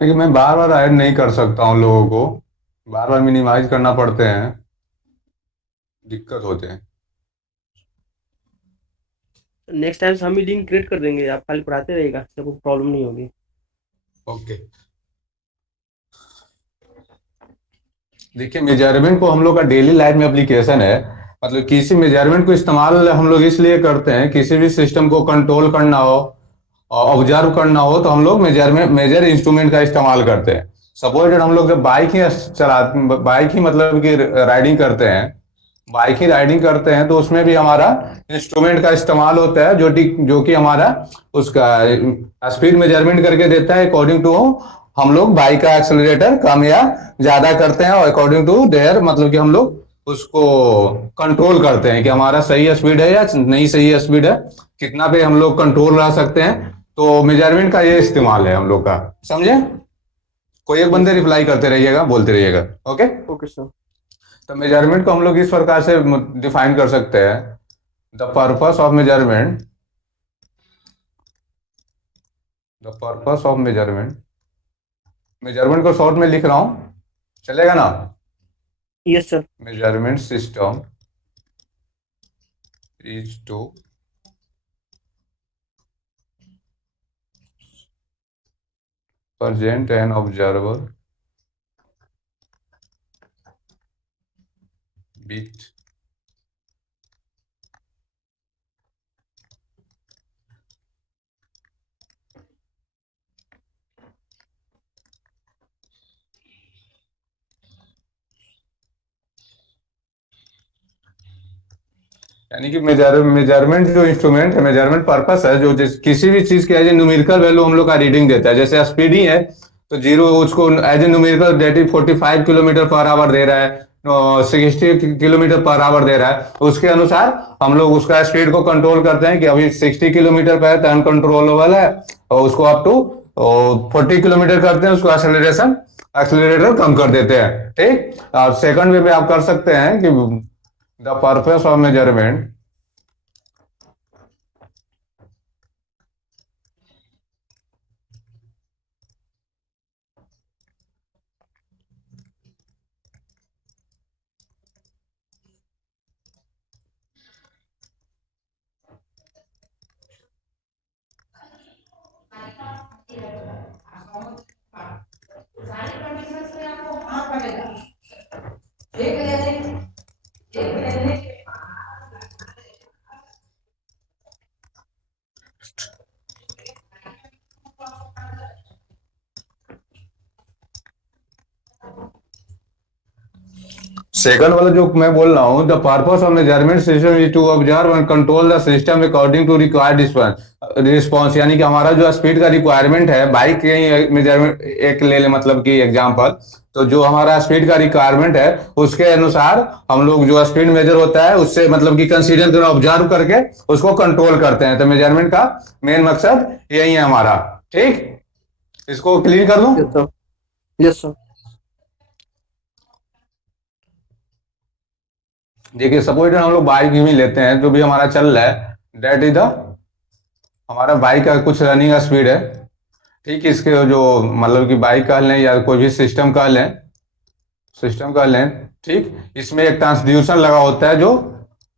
क्योंकि मैं बार बार ऐड नहीं कर सकता हूँ लोगों को, बार बार मिनिमाइज करना पड़ते हैं, दिक्कत होते हैं। नेक्स्ट टाइम से हम ही लिंक क्रिएट कर देंगे, आप खाली पढ़ाते रहिएगा, तो कोई प्रॉब्लम नहीं होगी। ओके। देखिए, मेजरमेंट को हम लोग का डेली लाइफ में एप्लीकेशन है। मतलब किसी मेजरमेंट को इस्तेमाल हम लोग इसलिए करते हैं, किसी भी सिस्टम को कंट्रोल करना हो और ऑब्जर्व करना हो तो हम लोग मेजरमेंट मेजर इंस्ट्रूमेंट का इस्तेमाल करते हैं। सपोज हम लोग जब बाइक ही मतलब कि राइडिंग करते हैं, बाइक ही राइडिंग करते हैं तो उसमें भी हमारा इंस्ट्रूमेंट का इस्तेमाल होता है, जो कि हमारा उसका स्पीड मेजरमेंट करके देता है अकॉर्डिंग टू हम लोग बाइक का एक्सेलरेटर कम या ज्यादा करते हैं, और अकॉर्डिंग टू देयर मतलब कि हम लोग उसको कंट्रोल करते हैं कि हमारा सही स्पीड है या नहीं सही स्पीड है, कितना पे हम लोग कंट्रोल रह सकते हैं। तो मेजरमेंट का ये इस्तेमाल है हम लोग का, समझे? कोई एक यस बंदे सर। रिप्लाई करते रहिएगा, बोलते रहिएगा। ओके। Okay sir. तो मेजरमेंट को हम लोग इस प्रकार से डिफाइन कर सकते हैं। The purpose of measurement, the purpose of measurement, measurement को शॉर्ट में लिख रहा हूं, चलेगा ना? Yes sir. Measurement system is to present an observer with यानी कि मेजरमेंट जो इंस्ट्रूमेंट है, मेजरमेंट पर्पस है जो किसी भी चीज के एज ए न्यूमेरिकल वैल्यू हम लोग का रीडिंग देता है। जैसे स्पीड ही है तो जीरो उसको as a numerical data 45 kilometre per hour दे रहा है, 60 किलोमीटर पर आवर दे रहा है, उसके अनुसार हम लोग उसका स्पीड को कंट्रोल करते हैं कि अभी 60 किलोमीटर पर है तो अनकंट्रोलेबल है, और उसको अप टू 40 किलोमीटर करते हैं, उसको एक्सेलरेटर कम कर देते हैं। ठीक, और सेकंड वे में आप कर सकते हैं कि the purpose of measurement, second वाला जो मैं बोल रहा हूँ, the purpose of measurement system is to observe and control the system according to required response. यानी कि हमारा जो स्पीड का रिक्वायरमेंट है, बाइक के ही मेजरमेंट एक ले ले मतलब कि एग्जांपल, तो जो हमारा स्पीड का रिक्वायरमेंट है उसके अनुसार हम लोग जो स्पीड मेजर होता है उससे मतलब कि कंसीडर कर ऑब्जर्व करके उसको कंट्रोल करते हैं। तो मेजरमेंट का मेन मकसद यही है हमारा। ठीक, इसको क्लियर कर दूं? Yes sir. Yes sir. देखिए, सपोज हम लोग बाइक ही लेते हैं, जो भी हमारा चल रहा है, दैट इज द हमारा बाइक का कुछ रनिंग स्पीड है। ठीक, इसके जो मतलब कि बाइक कह लें या कोई भी सिस्टम कह लें, सिस्टम कह लें, ठीक, इसमें एक ट्रांसड्यूसर लगा होता है जो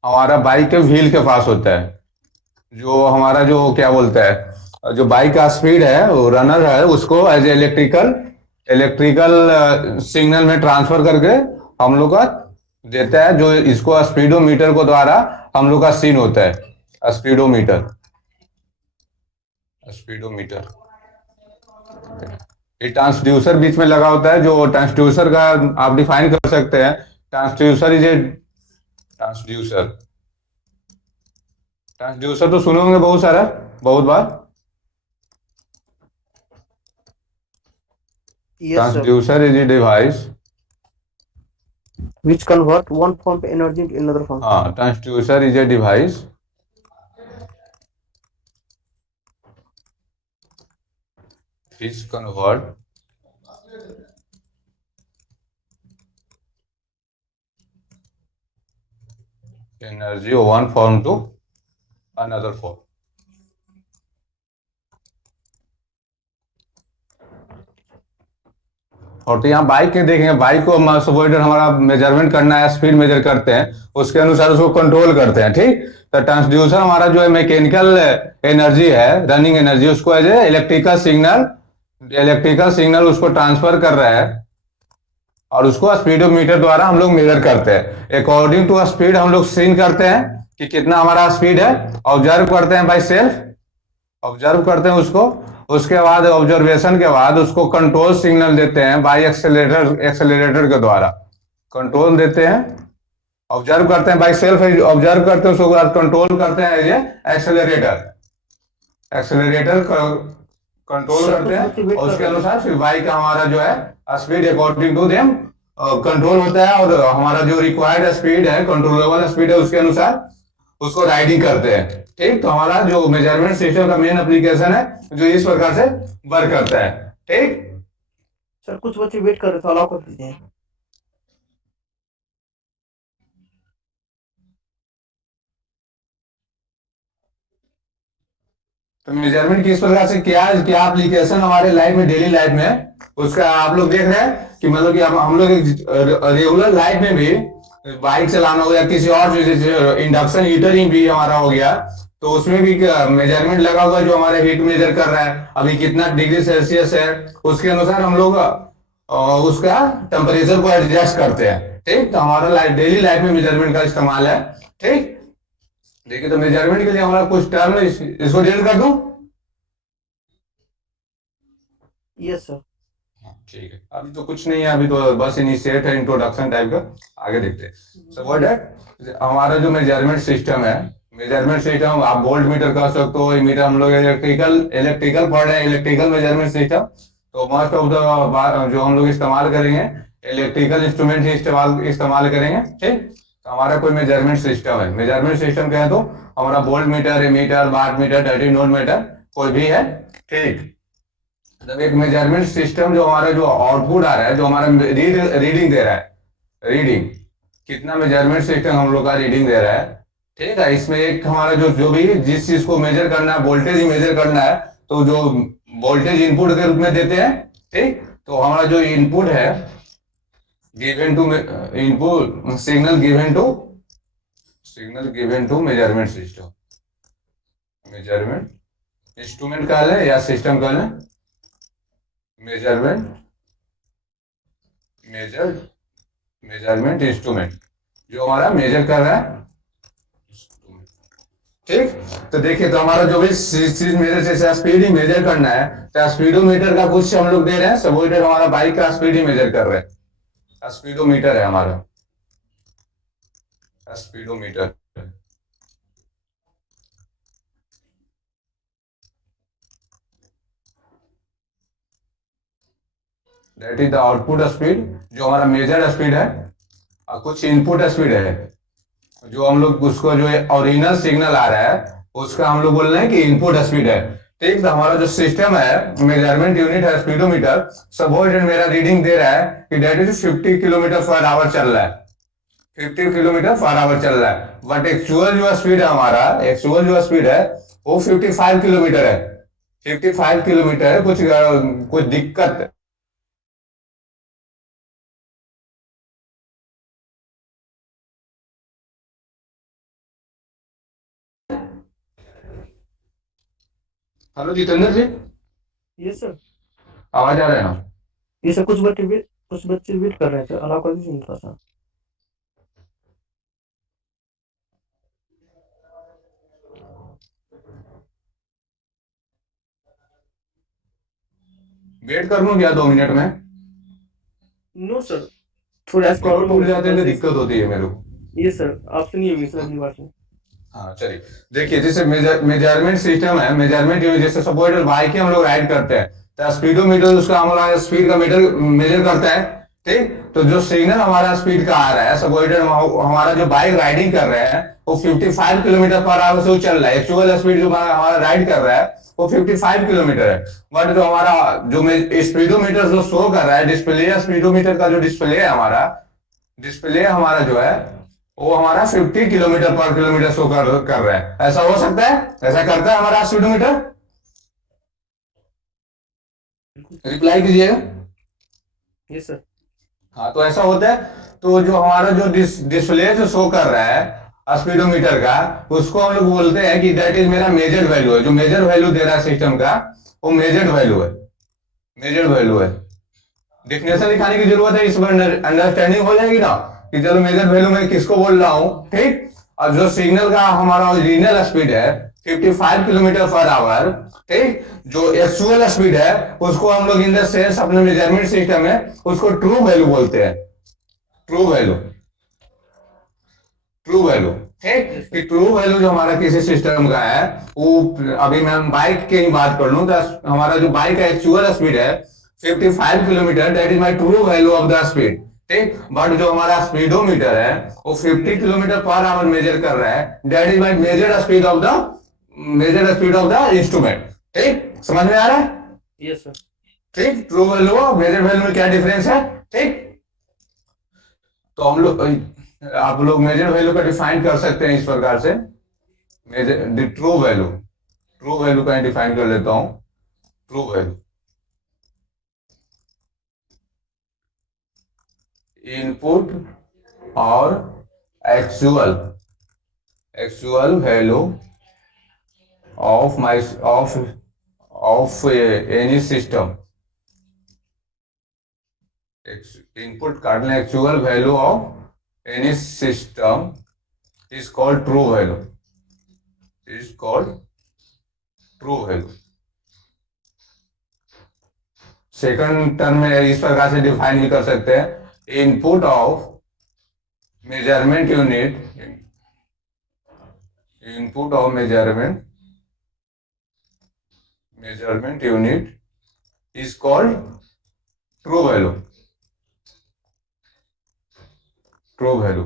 हमारा बाइक के व्हील के पास होता है। जो हमारा जो क्या बोलता है, जो बाइक का स्पीड है वो रनर है उसको एज इलेक्ट्रिकल इलेक्ट्रिकल सिग्नल में ट्रांसफर करके हम लोग का देता है, जो इसको स्पीडोमीटर को द्वारा हम लोग का सीन होता है। स्पीडोमीटर, स्पीडोमीटर, ये ट्रांसड्यूसर बीच में लगा होता है, जो ट्रांसड्यूसर का आप डिफाइन कर सकते हैं। Transducer is a transducer, transducer तो सुने होंगे बहुत सारा, बहुत बार। Yes sir. Transducer is a device, Which convert one form of energy into another form. हाँ, transducer is a device which convert energy one form to another form. और तो यहाँ बाइक के देखेंगे, बाइक को हम सबवोल्टेज हमारा मेजरमेंट करना है, स्पीड मेजर करते हैं, उसके अनुसार उसको कंट्रोल करते हैं। ठीक, तो ट्रांसड्यूसर हमारा जो है मैकेनिकल एनर्जी है, रनिंग एनर्जी, उसको एज ए इलेक्ट्रिकल सिग्नल उसको ट्रांसफर कर रहा है और उसको स्पीडोमीटर द्वारा हम लोग मेजर करते हैं। अकॉर्डिंग टू स्पीड हम लोग सीन करते हैं कि कितना हमारा स्पीड है, ऑब्जर्व करते हैं बाई सेल्फ, ऑब्जर्व करते हैं उसको। उसके बाद ऑब्जर्वेशन के बाद उसको कंट्रोल सिग्नल देते हैं बाई एक्सेलरेटर के द्वारा कंट्रोल देते हैं। ऑब्जर्व करते हैं बाई सेल्फ, ऑब्जर्व करते हैं उसको, कंट्रोल करते हैं एज एक्सेलरेटर कंट्रोल सर करते कुछ हैं बच्चे वेट और कर उसके रहे हैं। अनुसार फिर बाइक का हमारा जो है speed according to them control होता है, और हमारा जो रिक्वायर्ड स्पीड है, कंट्रोलेबल स्पीड है, उसके अनुसार उसको राइडिंग करते हैं। ठीक, तो हमारा जो मेजरमेंट सिस्टम का मेन एप्लीकेशन है जो इस प्रकार से वर्क करता है। ठीक, सर कुछ बच्चे वेट कर रहे थे, अलाउ कर दीजिए। तो मेजरमेंट किस प्रकार से क्या क्या एप्लीकेशन हमारे लाइफ में, डेली लाइफ में उसका आप लोग देख रहे हैं कि मतलब कि हम लोग रेगुलर लाइफ में भी बाइक चलाना हो या किसी और इंडक्शन हीटर भी हमारा हो गया, तो उसमें भी मेजरमेंट लगा हुआ जो हमारे हीट मेजर कर रहा है अभी कितना डिग्री सेल्सियस है, उसके अनुसार हम लोग उसका टेम्परेचर को एडजस्ट करते हैं। ठीक, तो हमारा डेली लाइफ में मेजरमेंट का इस्तेमाल है। ठीक, देखिए, तो मेजरमेंट के लिए हमारा कुछ टर्म है, इसको डिलीट कर दूं। Yes sir. ठीक है, अभी तो कुछ नहीं है, अभी तो बस इनिशिएट है, इंट्रोडक्शन टाइप का, आगे देखते हैं। सो व्हाट है हमारा जो मेजरमेंट सिस्टम है, मेजरमेंट सिस्टम आप वोल्ट मीटर कह सकते हो, मीटर हम लोग इलेक्ट्रिकल पढ़ रहे हैं, इलेक्ट्रिकल मेजरमेंट सिस्टम। तो मोस्ट ऑफ द जो हम लोग इस्तेमाल करेंगे इलेक्ट्रिकल इंस्ट्रूमेंट ही इस्तेमाल करेंगे। ठीक, तो हमारा कोई मेजरमेंट सिस्टम है, मेजरमेंट सिस्टम कहें तो हमारा volt meter, ammeter, watt meter, 30 नोट मीटर कोई भी है। ठीक, मतलब एक मेजरमेंट सिस्टम जो हमारा जो आउटपुट आ रहा है, जो हमारा रीडिंग दे रहा है, रीडिंग कितना मेजरमेंट सिस्टम हम लोग का रीडिंग दे रहा है। ठीक है, इसमें एक हमारा जो भी जिस चीज को मेजर करना है, वोल्टेज ही मेजर करना है, तो जो वोल्टेज इनपुट के रूप में देते हैं। ठीक, तो हमारा जो इनपुट है given to input signal given to measurement system, measurement instrument कह लें या सिस्टम कह लें, मेजरमेंट इंस्ट्रूमेंट जो हमारा मेजर कर रहा है। ठीक, तो देखिए, तो हमारा जो भी चीज मेजर, जैसे स्पीड ही मेजर करना है, तो स्पीडोमीटर का कुछ हम लोग दे रहे हैं, सबवोल्टेज हमारा बाइक का स्पीड ही मेजर कर रहे हैं, स्पीडोमीटर है हमारा, speedometer. That is the output speed जो हमारा मेजर स्पीड है, और कुछ इनपुट स्पीड है जो हम लोग उसको जो ओरिजिनल सिग्नल आ रहा है उसका हम लोग बोल रहे हैं कि इनपुट स्पीड है। ठीक, तो हमारा जो सिस्टम है, मेजरमेंट यूनिट है स्पीडोमीटर, सबवोल्टेज मेरा रीडिंग दे रहा है कि that is 50 kilometre per our चल रहा है, 50 किलोमीटर पर आवर चल रहा है, बट एक्चुअल जो स्पीड है हमारा, एक्चुअल जो स्पीड है वो 55 किलोमीटर है, 55 किलोमीटर है। कुछ दिक्कत हेलो जितेंद्र जी, यस सर। आवाज आ रहा है ना? ये सर कुछ बच्चे वेट कर रहे थे, अलाउ कर दीजिए थोड़ा सा। वेट कर लूं क्या 2 मिनट में? नो सर, थोड़ा सा प्रॉब्लम हो टूट गई जाते हैं तो बस दिक्कत होती है मेरे को। ये सर आपसे नहीं होगी सर, अगली बार से। हाँ, चलिए, देखिए, जैसे मेजरमेंट सिस्टम है, मेजरमेंट जैसे सपोज बाइक हम लोग राइड करते हैं, तो स्पीडोमीटर उसका हमारा स्पीड का मीटर मेजर करता है। ठीक, तो जो सिग्नल हमारा स्पीड का आ रहा है, सपोज हमारा जो बाइक राइडिंग कर रहे हैं वो 55 किलोमीटर पर आवर से चल रहा है, एक्चुअल स्पीड जो हमारा राइड कर रहा है वो 55 किलोमीटर है, बट जो हमारा जो स्पीडोमीटर जो शो कर रहा है, डिस्प्ले स्पीडोमीटर का जो डिस्प्ले हमारा जो है वो हमारा 50 किलोमीटर पर किलोमीटर शो कर रहा है। ऐसा हो सकता है, ऐसा करता है हमारा स्पीडोमीटर? रिप्लाई कीजिएगा। Yes sir. हाँ, तो ऐसा होता है। तो जो हमारा जो डिस्प्ले जो शो कर रहा है स्पीडोमीटर का, उसको हम लोग बोलते हैं कि दैट इज मेरा मेजर्ड वैल्यू है। जो मेजर वैल्यू दे रहा है सिस्टम का, वो मेजर्ड वैल्यू है। मेजर्ड वैल्यू है। डेफिनेशन लिखाने की जरूरत है, इस पर अंडरस्टैंडिंग हो जाएगी ना कि चलो मेजर वैल्यू मैं किसको बोल रहा हूँ, ठीक। और जो सिग्नल का हमारा ओरिजिनल स्पीड है 55 किलोमीटर पर आवर, ठीक। जो एक्चुअल स्पीड है उसको हम लोग इन द सेंस अपने मेजरमेंट सिस्टम में उसको ट्रू वैल्यू बोलते हैं। ट्रू वैल्यू, ट्रू वैल्यू, ठीक। यस कि सर। ट्रू वैल्यू जो हमारा किसी सिस्टम का है, वो अभी मैं बाइक की ही बात कर लूं तो हमारा जो बाइक का एक्चुअल स्पीड है 55 kilometre, that is my true value of the speed, ठीक। बट जो हमारा स्पीडोमीटर है वो 50 किलोमीटर पर आवर मेजर कर रहा है, that is my measure speed of the instrument, ठीक। समझ में आ रहा है? Yes sir. ठीक। ट्रू वैल्यू और मेजर वैल्यू में क्या डिफरेंस है, ठीक। तो हम लोग आप लोग मेजर वैल्यू का डिफाइन कर सकते हैं इस प्रकार से। Measure true value, true value का डिफाइन कर लेता हूं। ट्रू वैल्यू इनपुट और actual actual value of my of any system. Input काटना actual value of any system is called true value, is called true value. Second term में इस प्रकार से डिफाइन भी कर सकते हैं। Input of measurement unit, input of measurement unit is called true value, true value.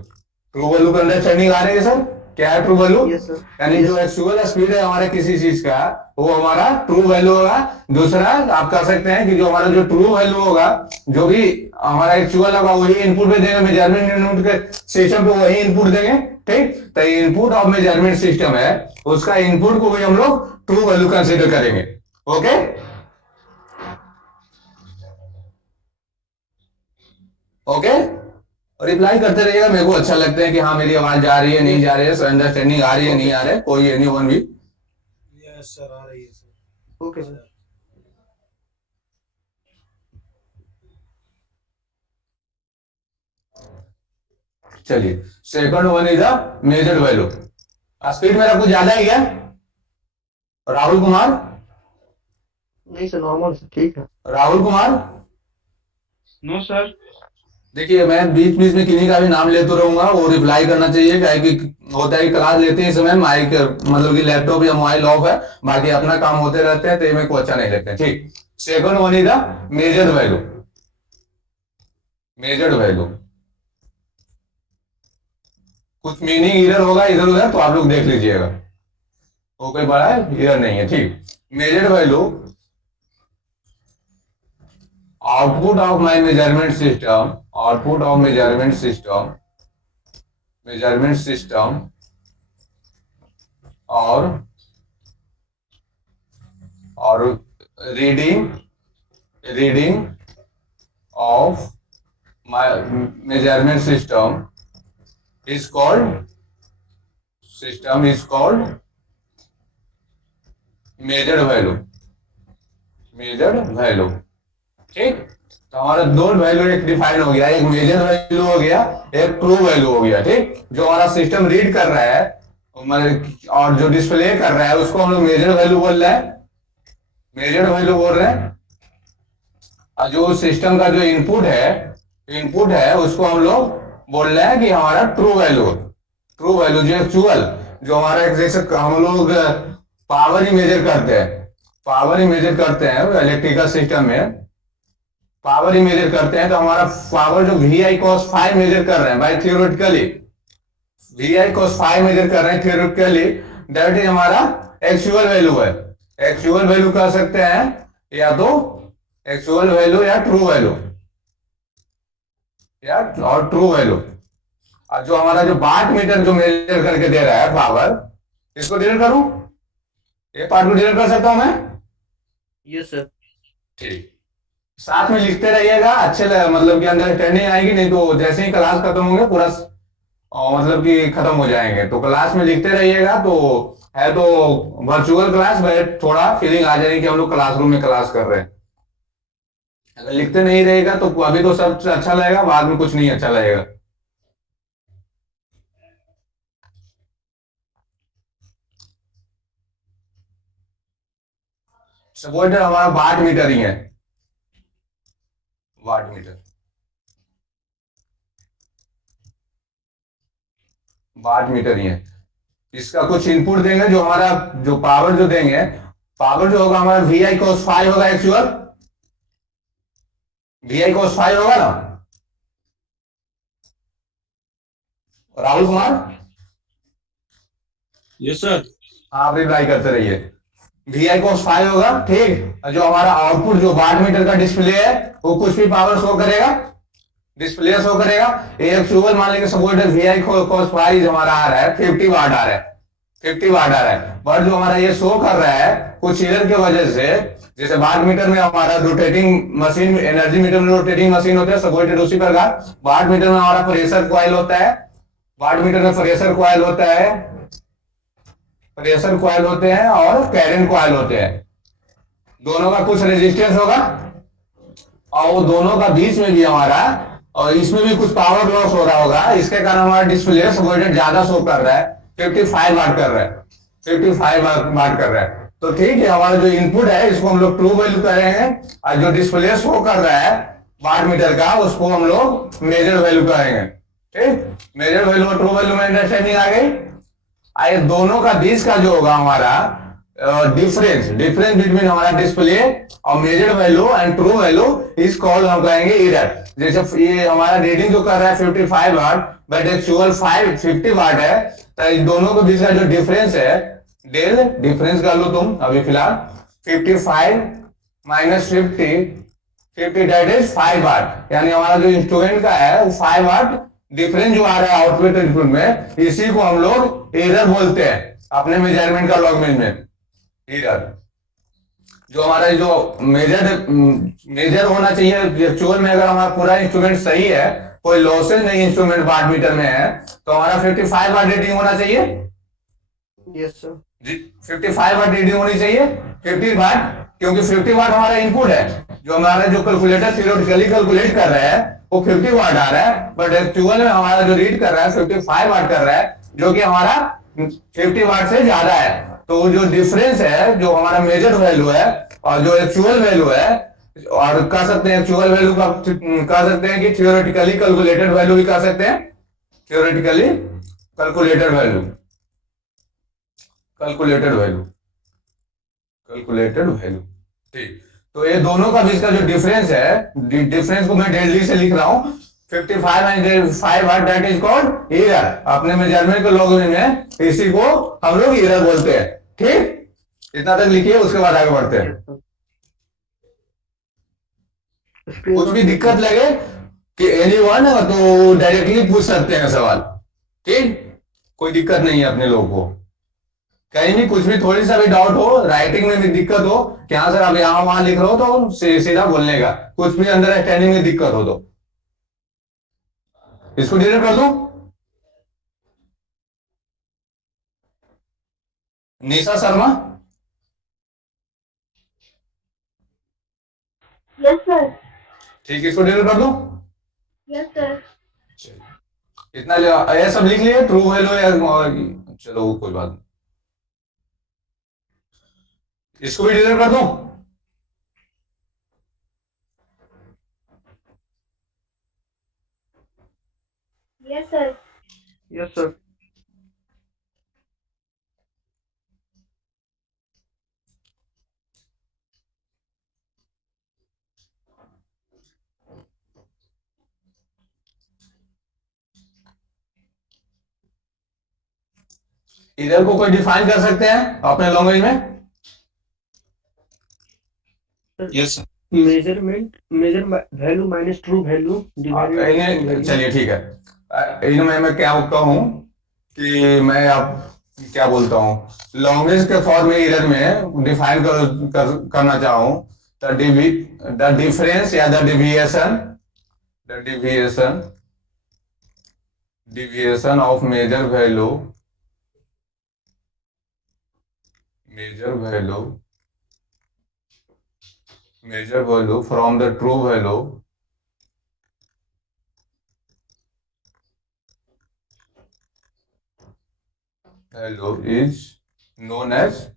True value का understanding आ रही है सर? क्या है ट्रू वैल्यू? Yes sir. यानी जो एक्चुअल स्पीड है हमारे किसी चीज का, वो हमारा ट्रू वैल्यू होगा। दूसरा आप कह सकते हैं कि जो हमारा जो ट्रू वैल्यू होगा, जो भी हमारा एक्चुअल होगा वही इनपुट में देंगे, मेजरमेंट यूनिट के सिस्टम पे वही इनपुट देंगे, ठीक। तो इनपुट ऑफ मेजरमेंट सिस्टम है, उसका इनपुट को भी हम लोग ट्रू वैल्यू कंसिडर करेंगे। Okay, okay. रिप्लाई करते रहिएगा, मेरे को अच्छा लगता है कि हाँ मेरी आवाज जा रही है नहीं जा रही है, अंडरस्टैंडिंग आ रही है नहीं आ रही है, कोई एनी वन भी। यस सर, आ रही है सर। Okay sir. चलिए, second one is the measured value. Speed मेरा कुछ ज्यादा है क्या राहुल कुमार? नहीं सर, नॉर्मल सर, ठीक है। Rahul Kumar, no sir. देखिए मैं बीच बीच में किन्हीं का भी नाम लेते रहूंगा, वो रिप्लाई करना चाहिए। क्या है कि होता है कि क्लास लेते हैं इस समय माइक मतलब कि लैपटॉप या मोबाइल ऑफ है, बाकी अपना काम होते रहते हैं, तो ये मेरे को अच्छा नहीं लगता है, ठीक। Second one is the measured value, measured value. कुछ मीनिंग इधर होगा इधर उधर, तो आप लोग देख लीजिएगा, वो कोई बड़ा इधर नहीं है, ठीक। Measured value output of my measurement system, output of measurement system, measurement system और reading, reading of my measurement system is called, system is called measured value, measured value, ठीक। तो हमारा दो वैल्यू एक डिफाइन हो गया, एक मेजर वैल्यू हो गया, एक ट्रू वैल्यू हो गया, ठीक। जो हमारा सिस्टम रीड कर रहा है और जो डिस्प्ले कर रहा है उसको हम लोग मेजर वैल्यू बोल रहे हैं, मेजर वैल्यू बोल रहे हैं। और जो सिस्टम का जो इनपुट है उसको हम लोग बोल रहे हैं कि हमारा ट्रू वैल्यू, ट्रू वैल्यू जो एक्चुअल, जो हमारा जैसे हम लोग पावर ही मेजर करते हैं, पावर ही मेजर करते हैं इलेक्ट्रिकल सिस्टम में, पावर ही मेजर करते हैं। तो हमारा पावर जो V I cos phi measure कर रहे हैं भाई theoretically, V I cos phi measure कर रहे हैं थियोरेटिकली, दैट इज हमारा एक्चुअल वैल्यू है। एक्चुअल वैल्यू कह सकते हैं या तो एक्चुअल वैल्यू या ट्रू वैल्यू, या और ट्रू वैल्यू। और जो हमारा जो वाट मीटर जो मेजर करके दे रहा है पावर, इसको डिलीट करूं, ये पार्ट को डिलीट कर सकता हूं मैं? Yes sir. ठीक। साथ में लिखते रहिएगा, मतलब कि अंडरस्टैंडिंग आएगी, नहीं तो जैसे ही क्लास खत्म होंगे पूरा मतलब कि खत्म हो जाएंगे। तो क्लास में लिखते रहिएगा, तो है तो वर्चुअल क्लास में थोड़ा फीलिंग आ जाएगी कि हम लोग क्लासरूम में क्लास कर रहे हैं। अगर लिखते नहीं रहेगा तो अभी तो सब अच्छा लगेगा, बाद में कुछ नहीं अच्छा लगेगा। सपोर्टर हमारा वाट मीटर ही है, वाट मीटर, वाट मीटर ही है। इसका कुछ इनपुट देंगे, जो हमारा जो पावर जो देंगे, पावर जो होगा हमारा VI cos फाइव होगा एक्चुअल, VI cos फाइव होगा ना राहुल कुमार? Yes sir. आप रिप्लाई करते रहिए। VI cos फाइव होगा, ठीक। जो हमारा आउटपुट जो वाट मीटर का डिस्प्ले है वो कुछ भी पावर शो करेगा, डिस्प्ले शो करेगा। एक्चुअल मान लेंगे सपोर्ट VI cos फाइव हमारा आ रहा है 50 वाट आ रहा है, 50 वाट आ रहा है, बट जो हमारा ये शो कर रहा है कुछ एरर की वजह से, जैसे वाट मीटर में हमारा रोटेटिंग मशीन, एनर्जी मीटर में रोटेटिंग मशीन होता है सपोर्टेड, उसी प्रकार वाट मीटर में हमारा प्रेशर कॉइल होता है, वाट मीटर में प्रेशर कॉइल होता है, प्रेशर कॉइल होते हैं और करंट कॉइल होते हैं। दोनों का कुछ रेजिस्टेंस होगा और वो दोनों का बीच में भी हमारा, और इसमें भी कुछ पावर लॉस हो रहा होगा, इसके कारण हमारा डिस्प्ले सपोर्टेड ज्यादा शो कर रहा है, 55 वाट कर रहा है, 55 वाट कर रहा है। तो ठीक है, हमारा जो इनपुट है इसको हम लोग ट्रू वैल्यू करेंगे, और जो डिस्प्ले शो कर रहा है वाट मीटर का उसको हम लोग मेजर वैल्यू करेंगे। ठीक, मेजर वैल्यू और ट्रू वैल्यू में अंडरस्टैंडिंग आ गई। आइए दोनों का बीच का जो होगा हमारा डिफरेंस बिटवीन हमारा डिस्प्ले और measure value and true value इस कॉल हम कहेंगे एरर। जैसे ये हमारा रीडिंग जो कर रहा है 55 वाट बट एक्चुअल 50 वाट है, तो इन दोनों के बीच का जो डिफरेंस है, डेल डिफरेंस कर लो तुम अभी फिलहाल, 55 माइनस 50 दैट इज 5 वाट, यानी हमारा जो इंस्ट्रूमेंट का है वो 5 वाट डिफरेंस जो आ रहा है आउटपुट इनपुट में, इसी को हम लोग एरर बोलते हैं अपने मेजरमेंट का लॉगमेन में। एरर जो हमारा जो मेजर होना चाहिए एक्चुअल में, अगर हमारा पूरा इंस्ट्रूमेंट सही है, कोई लॉसेज नहीं इंस्ट्रूमेंट वाट मीटर में है, तो हमारा 55 वाट रीडिंग होना चाहिए। Yes sir. 55 वाट रीडिंग होनी चाहिए, 50 वाट, क्योंकि 50 वाट हमारा इनपुट है। जो हमारा जो कैलकुलेटर थियोरेटिकली कैलकुलेट कर रहा है वो 50 वाट आ रहा है, बट एक्चुअल में हमारा जो रीड कर रहा है 55 वाट कर रहा है, जो कि हमारा 50 वाट से ज्यादा है। तो जो डिफरेंस है, जो हमारा मेजर वैल्यू है और जो एक्चुअल वैल्यू है, और कह सकते हैं एक्चुअल वैल्यू का कह सकते हैं कि थियोरेटिकली कैलकुलेटेड वैल्यू भी कह सकते हैं, theoretically calculated value, calculated value, calculated value. ठीक, तो ये दोनों का बीच का जो डिफरेंस है, डिफरेंस को मैं डेली से लिख रहा हूं 55 and 5 watt, that is called error. अपने मेजरमेंट के लॉगरिथम में इसी को हम लोग एरर बोलते हैं। ठीक, इतना तक लिखिए, उसके बाद आगे बढ़ते हैं। कुछ भी दिक्कत लगे कि एनीवन तो डायरेक्टली पूछ सकते हैं सवाल। ठीक, कोई दिक्कत नहीं है अपने लोगों को, कहीं भी कुछ भी थोड़ी सा भी डाउट हो, राइटिंग में भी दिक्कत हो कि हाँ सर आप यहां वहां लिख रहे हो, तो सीधा बोलने का, कुछ भी अंडरस्टैंडिंग में दिक्कत हो तो इसको डिलीट कर दो। Nisha Sharma, yes sir. ठीक, इसको डिलीट कर दो। Yes sir. इतना ये सब लिख लिए, ट्रू वैल्यू या चलो कोई बात नहीं, इसको भी डिलीट कर दो। Yes sir. Yes sir. इधर को कोई डिफाइन कर सकते हैं अपने लैंग्वेज में? Yes sir. Measurement, measure value minus true value divided. चलिए ठीक है, इनमें मैं क्या कहूं कि मैं आप क्या बोलता हूं, लॉन्गेस्ट के फॉर्म में एरर में डिफाइन करना चाहूं द डिफरेंस या the deviation of major value from the true value is known as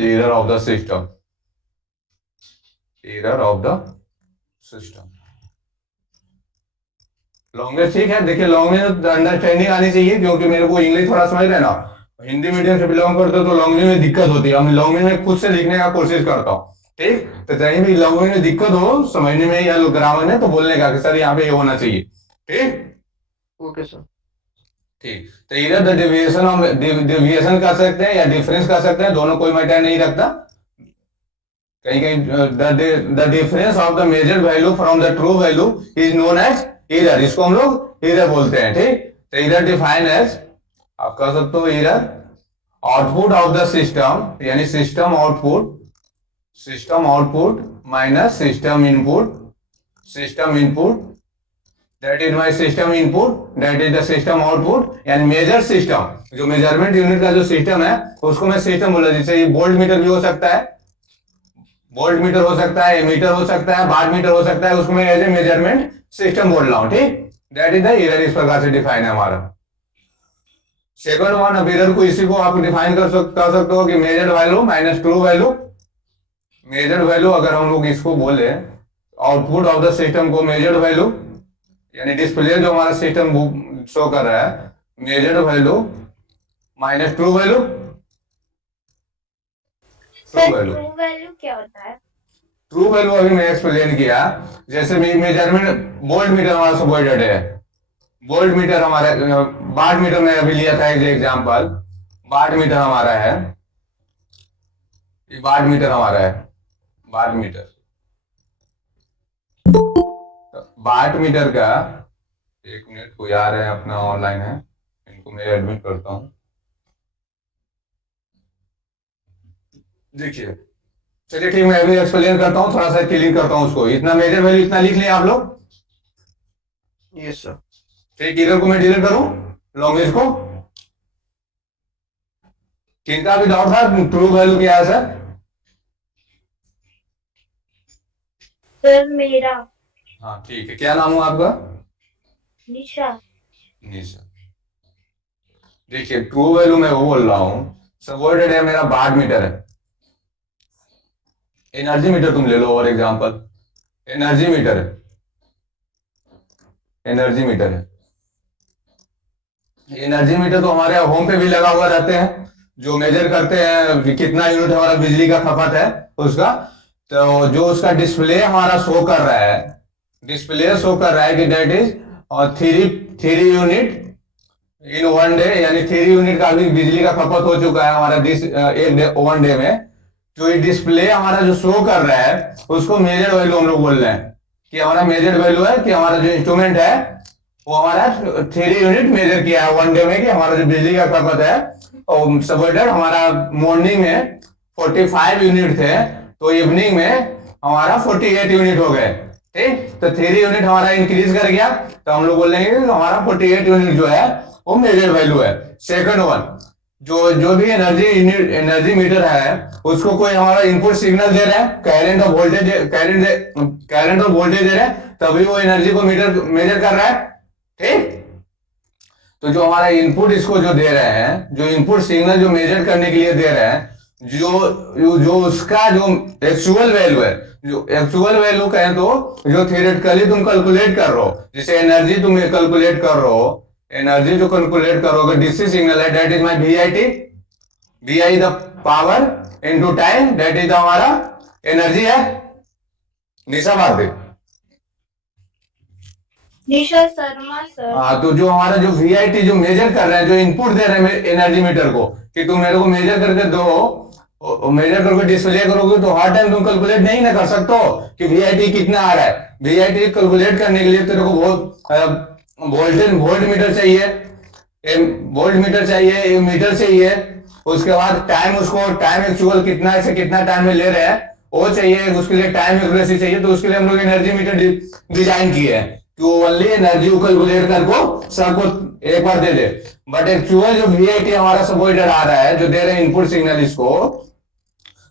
error of the system. लॉन्ग्वेज ठीक है, देखिए लॉन्ग्वेज अंडरस्टैंडिंग आनी चाहिए, क्योंकि मेरे को इंग्लिश थोड़ा समझ रहे हैं ना, हिंदी मीडियम से बिलोंग करते हो तो लॉन्ग्वेज में दिक्कत होती है। हम लॉन्ग्वेज में खुद से लिखने का कोशिश करता हूँ, ठीक। तो कहीं भी लॉन्ग्वेज में दिक्कत हो समझने में या ग्रामर में, तो बोलने का कि सर यहाँ पे ये होना चाहिए, ठीक। Okay sir. ठीक, तो इधर द डेविएशन कर सकते हैं या डिफरेंस कर सकते हैं, दोनों कोई मैटर नहीं रखता। कहीं कहीं the difference of the measure value from the true value is known as error, इसको हम लोग एरर बोलते हैं, ठीक। तो एरर डिफाइन एज, आप कह सकते हो error output of the system, यानी system output minus system input that is my system input, that is the system output, यानी मेजर सिस्टम, जो मेजरमेंट यूनिट का जो सिस्टम है उसको मैं सिस्टम बोला। जैसे ये वोल्ट मीटर भी हो सकता है, वोल्ट मीटर हो सकता है, मीटर हो सकता है, वाट मीटर हो सकता है, उसको मैं एज ए मेजरमेंट सिस्टम बोल रहा हूँ, ठीक। दैट इज द एरर, इस प्रकार से डिफाइन है हमारा। सेकंड वन, अब एरर को इसी को आप डिफाइन कर सकते हो कि measure value minus true value. Measure value अगर हम लोग इसको बोले, आउटपुट ऑफ द सिस्टम को मेजर वैल्यू, यानी डिस्प्ले जो हमारा सिस्टम शो कर रहा है, measure value minus true value. Sir true value क्या होता है? ट्रू वैल्यू अभी मैं एक्सप्लेन किया, जैसे मेजरमेंट वोल्ट मीटर हमारा सपोर्टेड है, वोल्ट मीटर हमारा, वाट मीटर में अभी लिया था एग्जांपल, वाट मीटर हमारा है, वाट मीटर हमारा है, वाट मीटर का, एक मिनट, कोई आ रहे हैं अपना ऑनलाइन है, इनको मैं एडमिट करता हूं। देखिए, चलिए ठीक, मैं अभी एक्सप्लेन करता हूं, थोड़ा सा क्लियर करता हूं उसको। इतना मेजर वैल्यू इतना लिख लिया आप लोग, यस सर। ठीक। इधर को मैं डिलीट करूं लॉन्ग्वेज को, किनका भी डाउट था ट्रू वैल्यू क्या है सर? सर मेरा। हाँ ठीक है, क्या नाम हुआ आपका? निशा। देखिए ट्रू वैल्यू मैं वो बोल रहा हूं, सबवर्टेड है मेरा वाट मीटर है, एनर्जी मीटर तुम ले लो और एग्जांपल, एनर्जी मीटर है, एनर्जी मीटर तो हमारे होम पे भी लगा हुआ रहते हैं, जो मेजर करते हैं कितना यूनिट हमारा बिजली का खपत है उसका। तो जो उसका डिस्प्ले हमारा शो कर रहा है, कि that is 3 unit in 1 day, यानी 3 यूनिट का भी बिजली का खपत हो चुका है हमारा वन डे में। जो ये डिस्प्ले हमारा जो शो कर रहा है उसको मेजर वैल्यू हम लोग बोल रहे हैं, कि हमारा मेजर वैल्यू है कि हमारा जो इंस्ट्रूमेंट है वो हमारा 3 यूनिट मेजर किया है 1 डे में, कि हमारा जो बिजली का खपत है। और सबवर्टेड हमारा मॉर्निंग में 45 यूनिट थे, तो इवनिंग में हमारा 48 यूनिट हो गए, ठीक। तो 3 यूनिट हमारा इंक्रीज कर गया, तो हम लोग बोलेंगे कि हमारा 48 यूनिट जो है वो मेजर वैल्यू है। सेकंड वन, जो भी एनर्जी मीटर है उसको कोई हमारा इनपुट सिग्नल दे रहा है, करंट और वोल्टेज दे रहे हैं, तभी वो एनर्जी को मेजर कर रहा है, ठीक। तो जो हमारा इनपुट इसको जो दे रहे हैं, जो इनपुट सिग्नल जो मेजर करने के लिए दे रहे हैं, जो उसका जो एक्चुअल वैल्यू है, जो एक्चुअल वैल्यू कहें तो जो थियोरेटिकली तुम कैलकुलेट कर रहे हो, जैसे एनर्जी तुम कैलकुलेट कर रहे हो, एनर्जी जो कैलकुलेट करोगे डीसी सिग्नल है, that is my VI the power into time, that is हमारा एनर्जी है। निशा भारती, निशा शर्मा सर। हाँ, तो जो हमारा जो VIT जो मेजर कर रहे हैं, जो इनपुट दे रहे हैं एनर्जी मीटर को, कि तुम मेरे को मेजर करके दो, मेजर करके डिस्प्ले करोगे, तो हर टाइम तुम कैलकुलेट नहीं ना कर सकते हो कि VIT कितना आ रहा है। VIT कैलकुलेट करने के लिए तेरे को बहुत वोल्ट मीटर चाहिए, मीटर चाहिए। उसके बाद टाइम, उसको टाइम एक्चुअल कितना से कितना टाइम में ले रहे हैं वो चाहिए, उसके लिए टाइम एक्यूरेसी चाहिए, तो उसके लिए हम लोग एनर्जी मीटर डिजाइन किए हैं कि वो ओनली एनर्जी को कैलकुलेट करको सबको एक बार दे दे। बट एक्चुअल जो वीआईटी हमारा सबवोल्टेड आ रहा है, जो दे रहे हैं इनपुट सिग्नल इसको,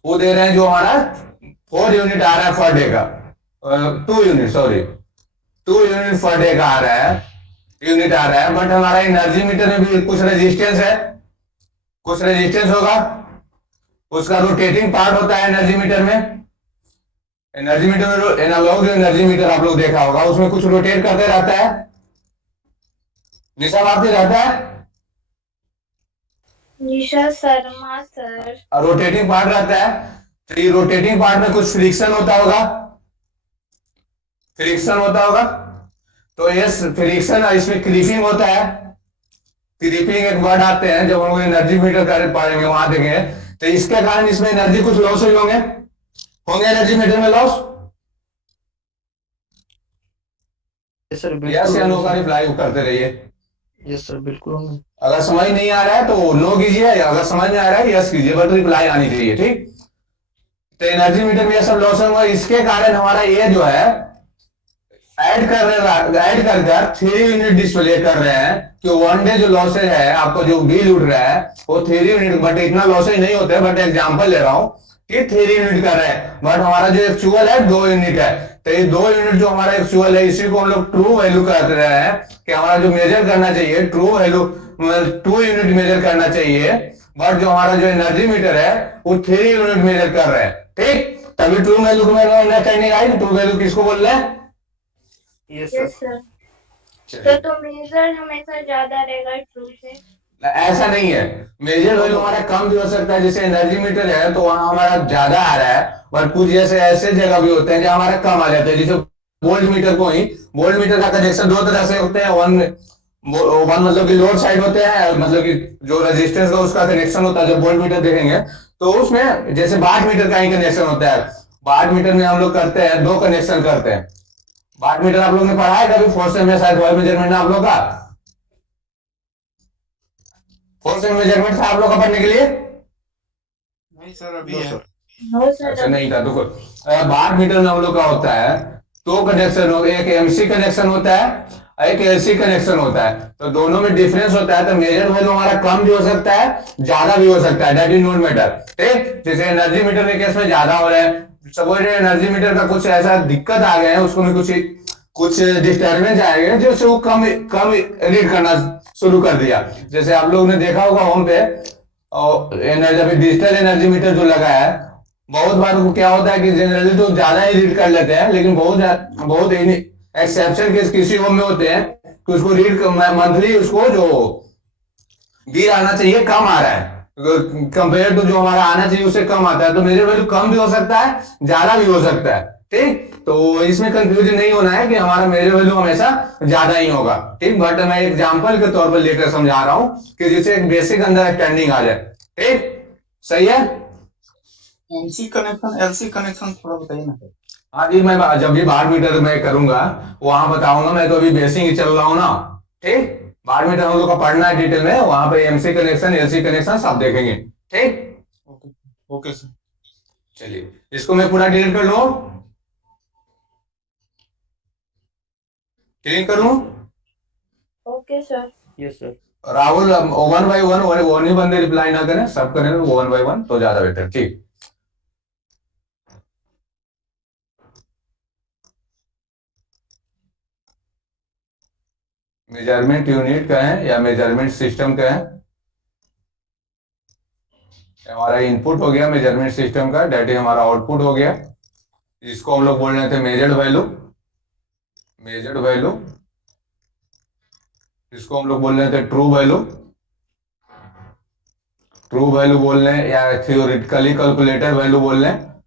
वो दे रहे हैं जो हमारा 4 यूनिट आ रहा है पर डे का, 2 unit, sorry 2 unit per day का आ रहा है, यूनिट आ रहा है। बट हमारा एनर्जी मीटर में भी कुछ रेजिस्टेंस है, कुछ रेजिस्टेंस होगा, उसका रोटेटिंग पार्ट होता है एनर्जी मीटर में। एनर्जी मीटर में एनालॉग जो एनर्जी मीटर आप लोग देखा होगा, उसमें कुछ रोटेट करते रहता है, निशा मारते रहता है, निशा शर्मा सर। और रोटेटिंग पार्ट रहता है। तो ये रोटेटिंग पार्ट में कुछ फ्रिक्शन होता होगा, फ्रिक्शन होता होगा। तो ये फ्रिक्शन, इसमें क्रीपिंग होता है। क्रीपिंग एक वर्ड आते हैं, जब हम लोग एनर्जी मीटर कर पाएंगे वहां देखेंगे, तो इसके कारण इसमें एनर्जी कुछ लॉस हुई होंगे एनर्जी मीटर में लॉस। यस सर यस बिल्कुल या नो का होंगे रिप्लाई करते रहिए। सर। यस सर बिल्कुल होंगे। अगर समझ नहीं आ रहा है तो नो कीजिए, अगर समझ में आ रहा है यस कीजिए, बट रिप्लाई आनी चाहिए, ठीक। तो एनर्जी मीटर में ये सब लॉस होगा, इसके कारण हमारा ये जो है ऐड कर 3 यूनिट डिस्प्ले कर रहे हैं कि 1 डे जो लॉसेज है, आपको जो बिल उठ रहा है वो 3 यूनिट, बट इतना लॉसेज नहीं होता है, बट एग्जांपल ले रहा हूं कि 3 यूनिट कर रहे हैं, बट हमारा जो एक्चुअल है 2 यूनिट है। तो ये 2 यूनिट जो हमारा एक्चुअल है, इसी को हम लोग ट्रू वैल्यू कहते रहे हैं कि हमारा जो मेजर करना चाहिए ट्रू वैल्यू 2 यूनिट मेजर करना चाहिए, बट जो हमारा जो एनर्जी मीटर है वो 3 यूनिट मेजर कर रहे हैं, ठीक। तभी ट्रू वैल्यू को मेरा अंडरस्टैंडिंग आई। ट्रू वैल्यू किसको बोल रहे हैं? Yes yes sir. सर। तो मेजर हमेशा ज्यादा रहेगा ट्रू से? ऐसा नहीं है, मेजर वैल्यू हमारा कम भी हो सकता है, जैसे एनर्जी मीटर है तो वहां हमारा ज्यादा आ रहा है, बट कुछ जैसे ऐसे जगह भी होते हैं जहां हमारा कम आ जाता है। जैसे वोल्ट मीटर को ही, वोल्ट मीटर का कनेक्शन 2 तरह से होते हैं। वन मतलब कि लोड साइड होते हैं, मतलब कि जो रेजिस्टेंस का उसका कनेक्शन होता है। जब वोल्ट मीटर देखेंगे तो उसमें जैसे वाट मीटर का ही कनेक्शन होता है। वाट मीटर में हम लोग करते हैं 2 कनेक्शन करते हैं। वाट मीटर आप लोग ने पढ़ा है कभी? फोर्स में शायद वॉल्ट मेजरमेंट आप लोग का, फोर्स मेजरमेंट था आप लोग का पढ़ने के लिए? नहीं सर, अभी है। No sir. अच्छा नहीं था, देखो वाट मीटर में हम लोग का होता है 2 कनेक्शन, एक एमसी कनेक्शन होता है, एक एलसी कनेक्शन होता है। तो दोनों में डिफरेंस होता है, तो मेजर वैल्यू हमारा कम भी हो सकता है, ज्यादा भी हो सकता है, दैट इज नॉट मैटर, ठीक। जैसे एनर्जी मीटर के केस में ज्यादा हो रहा है, सपोज एनर्जी मीटर का कुछ ऐसा दिक्कत आ गया है, उसको में कुछ डिस्टर्बेंस आएगा, जैसे वो कम रीड करना शुरू कर दिया। जैसे आप लोग ने देखा होगा होम पे एनर्जी डिजिटल एनर्जी मीटर जो लगा है, बहुत बार को क्या होता है कि जनरली तो ज्यादा ही रीड कर लेते हैं, लेकिन बहुत एक्सेप्शन केस किसी होम में होते हैं कि उसको रीड मंथली उसको जो बिल आना चाहिए कम आ रहा है, कंपेयर टू जो हमारा आना चाहिए उससे कम आता है। तो मेजर वैल्यू कम भी हो सकता है, ज्यादा भी हो सकता है, ठीक। तो इसमें कंफ्यूजन नहीं होना है कि हमारा मेजर वैल्यू हमेशा ज्यादा ही होगा, ठीक। बट मैं एग्जांपल के तौर पर लेकर समझा रहा हूं कि जिससे एक बेसिक अंडरस्टैंडिंग आ जाए, ठीक। सही है? एमसी कनेक्शन, एलसी कनेक्शन थोड़ा बताइए ना। हाँ जी, मैं जब भी वाट मीटर मैं करूंगा वहां बताऊंगा। मैं तो अभी बेसिक ही चल रहा हूं ना, ठीक। वाट मीटर हम लोग का पढ़ना है डिटेल में, वहां पे एमसी कनेक्शन एलसी कनेक्शन सब देखेंगे, ठीक। Okay okay sir. चलिए इसको मैं पूरा डिलीट कर लूं, क्लीन कर लूं। Okay sir. Yes sir. Rahul 1 by 1 one ही बंदे रिप्लाई ना करें, सब करें 1 by 1 तो ज्यादा बेटर, ठीक। मेजरमेंट यूनिट का है या मेजरमेंट सिस्टम का है, हमारा इनपुट हो गया मेजरमेंट सिस्टम का, डेट इज हमारा आउटपुट हो गया। इसको हम लोग बोल रहे थे मेजर्ड वैल्यू, मेजर्ड वैल्यू। इसको हम लोग बोल रहे थे ट्रू वैल्यू, ट्रू वैल्यू बोल रहे हैं, या थियोरिटिकली कैलकुलेटेड वैल्यू बोल रहे हैं,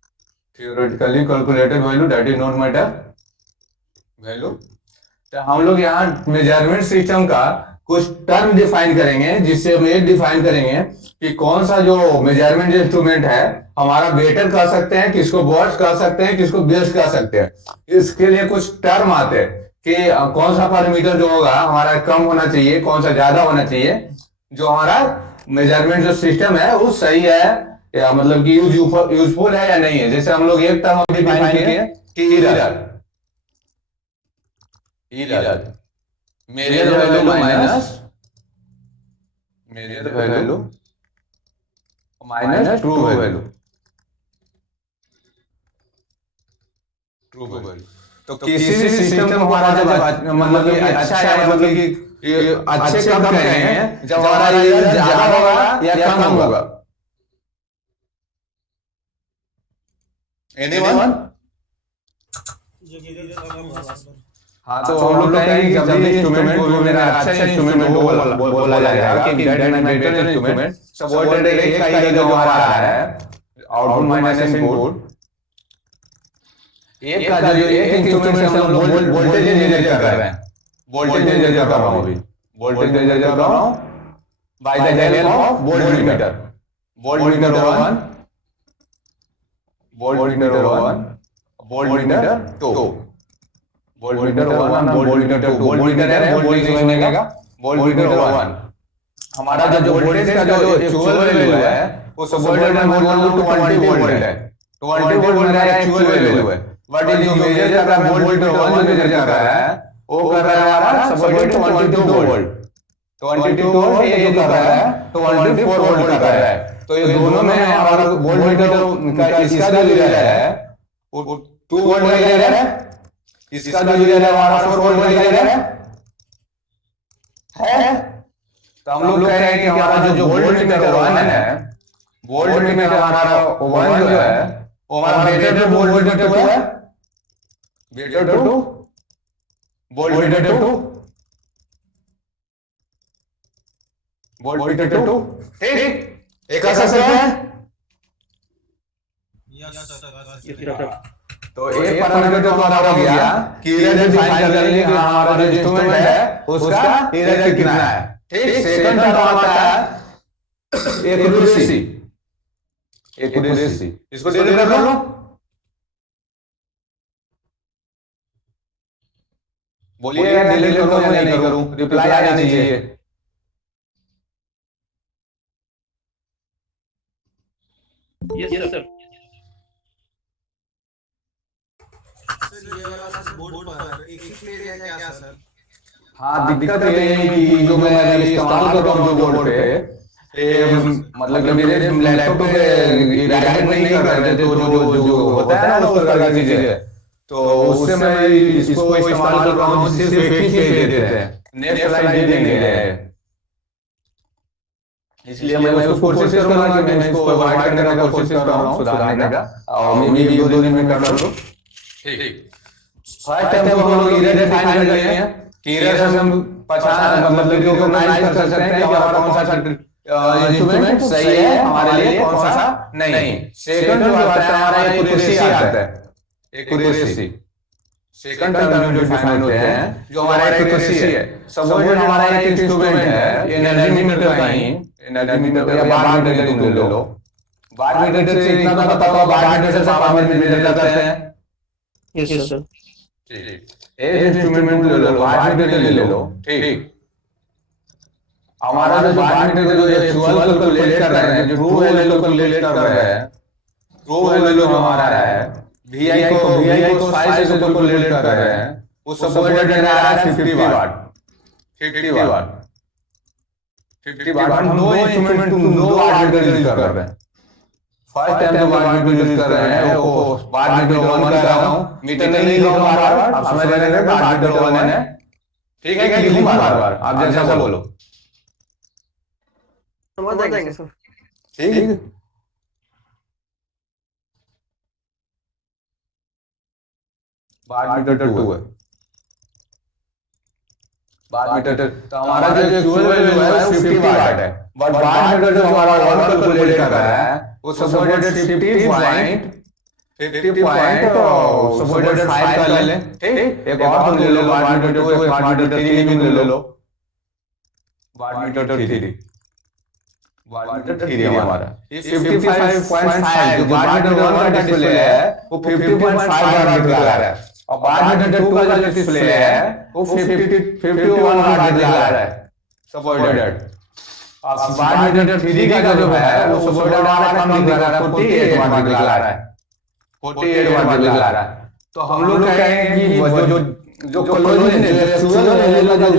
theoretically calculated value, that is not matter value. तो हम लोग यहाँ मेजरमेंट सिस्टम का कुछ टर्म डिफाइन करेंगे, जिससे हम ये डिफाइन करेंगे कि कौन सा जो मेजरमेंट इंस्ट्रूमेंट है हमारा बेटर कर सकते हैं, किसको वर्स्ट कर सकते हैं, किसको बेस्ट कर सकते हैं। इसके लिए कुछ टर्म आते हैं कि कौन सा पैरामीटर जो होगा हमारा कम होना चाहिए, कौन सा ज्यादा होना चाहिए, जो हमारा मेजरमेंट जो सिस्टम है वो सही है या मतलब कि यूजफुल है या नहीं है। जैसे हम लोग एक टर्म अभी डिफाइन किए कि error measure value minus true value. तो किसी भी सिस्टम को हमारा जब मतलब कि अच्छा है, मतलब कि अच्छे कब कहेंगे जब हमारा इरर ज्यादा होगा या कम होगा। एनीवन? हाँ, तो हम लोग कहेंगे कि जब भी इंस्ट्रूमेंट को मेरा अच्छा इंस्ट्रूमेंट बोला जाएगा कि बेटर इंस्ट्रूमेंट सपोर्टेड एक का इरर जो हमारा आ रहा है आउटपुट माइनस इनपुट, एक का जो एक इंस्ट्रूमेंट से हम लोग वोल्टेज मेजर कर रहे हैं, वोल्टेज मेजर कर रहा हूं, अभी वोल्टेज मेजर कर रहा हूं by the help of voltmeter. Voltmeter 1, voltmeter 1, voltmeter 2, voltmeter 1 और वोल्टमीटर 2। वोल्टमीटर है वोल्टेज समझने का। वोल्टमीटर 1 हमारा जो वोल्टेज का जो एक्चुअल वैल्यू है वो सपोर्टेड है 20 वोल्ट है। 20 वोल्ट मेरा एक्चुअल वैल्यू है, बट ये जो मेजर कर रहा है वोल्टमीटर 1 जो मेजर कर रहा है वो कर रहा है हमारा सपोर्टेड 22 वोल्ट। 22 वोल्ट ये जो कर रहा है 24 वोल्ट कर रहा है। तो ये दोनों में हमारा वोल्टमीटर का इसका जो इरर है वो 2 वोल्ट का इरर है, इसका जो इरर है हमारा 4 वोल्ट का इरर है। तो हम लोग कह रहे हैं कि हमारा जो वोल्टमीटर 1 है, वोल्टमीटर हमारा 1 जो है वो हमारा बेटर वोल्टमीटर 2 है, बेटर टू वोल्टमीटर 2, वोल्टमीटर 2। ठीक, एक ऐसा है। तो एक पैरामीटर तो हमारा हो गया कि इरर डिफाइन कर लेंगे कि हमारा जो इंस्ट्रूमेंट है उसका इरर कितना है। ठीक, सेकंड टर्म आता है एक्यूरेसी। इसको डिलीट कर लो। बोलिए डिलीट करूं या नहीं करूं, रिप्लाई आनी चाहिए। Yes sir. हाँ, दिक्कत ये है कि जो मैं इस्तेमाल कर रहा हूँ जो बोर्ड पे मतलब कि मेरे लैपटॉप पे राइट नहीं कर रहे थे, तो जो होता है ना उस प्रकार की चीजें, तो उससे मैं इसको इस्तेमाल कर रहा हूँ, सिर्फ एक ही पेज देते हैं, नेक्स्ट स्लाइड दे नहीं रहे हैं। इसलिए मैं उसको कोशिश करूंगा कि मैं इसको अवॉइड करने का कोशिश कर रहा हूँ, सुधारने का, और मे भी 1-2 दिन में कर लूँ। ठीक, फर्स्ट टाइम हम लोग इरर डिफाइन कर लिए हैं कि इरर से हम पहचान मतलब कि रिकॉग्नाइज कर सकते हैं कि हमारा कौन सा इंस्ट्रूमेंट सही है हमारे लिए, कौन सा नहीं। सेकंड जो आता है हमारा एक्यूरेसी आता है। एक्यूरेसी सेकंड टर्म जो डिफाइन होते हैं, जो हमारा एक्यूरेसी है। सपोज हमारा एक इंस्ट्रूमेंट है एनर्जी मीटर का ही, एनर्जी मीटर या बार मीटर ले लो। बार मीटर से इतना तो पता होगा, बार मीटर से पावर मेजर करते हैं। Yes sir. ठीक, एक इंस्ट्रूमेंट ले लो, बार मीटर ले लो। ठीक, हमारा जो बार मीटर जो एक्चुअल कैलकुलेट कर रहे हैं, जो ट्रू वैल्यू कैलकुलेट कर रहे हैं, ट्रू वैल्यू जो हमारा है VI को 5 से जो कैलकुलेट कर रहे हैं, वो सपोर्टेड आ रहा है 50 वाट। 50 वाट हम no instrument no watt meter use कर रहे हैं। फर्स्ट टाइम जो वाट मीटर यूज कर रहे हैं वो वाट मीटर 1 कर रहा हूं, मीटर नहीं लिखा बार-बार, आप समझ रहे हैं वाट मीटर 1 है। ठीक है, कि लिखूं बार-बार, आप जैसा बोलो। समझ जाएंगे सर। ठीक, वाट मीटर 2 है, वाट मीटर। तो हमारा जो एक्चुअल वैल्यू है वो 50 वाट है, बट वाट मीटर जो हमारा 1 कैलकुलेट कर रहा है वो सपोर्टेड 50 पॉइंट सपोर्टेड 5 कर ले। ठीक, एक और तुम ले लो वाट मीटर 2, एक वाट मीटर 3 भी ले लो। वाट मीटर 3, वाट मीटर 3 हमारा ये 55.5 जो वाट मीटर 1 का डिस्प्ले है वो 50.5 वाट दिखा रहा है, और वाट मीटर 2 का जो डिस्प्ले है वो 51 वाट दिखा रहा है सपोर्टेड। वाट मीटर 3 का जो है वो सब हमारा कम दिख रहा है, 48 वाट दिखा रहा है, 48 वाट दिखा रहा है। तो हम लोग कहेंगे कि वो जो जो क्लोजेस्ट जो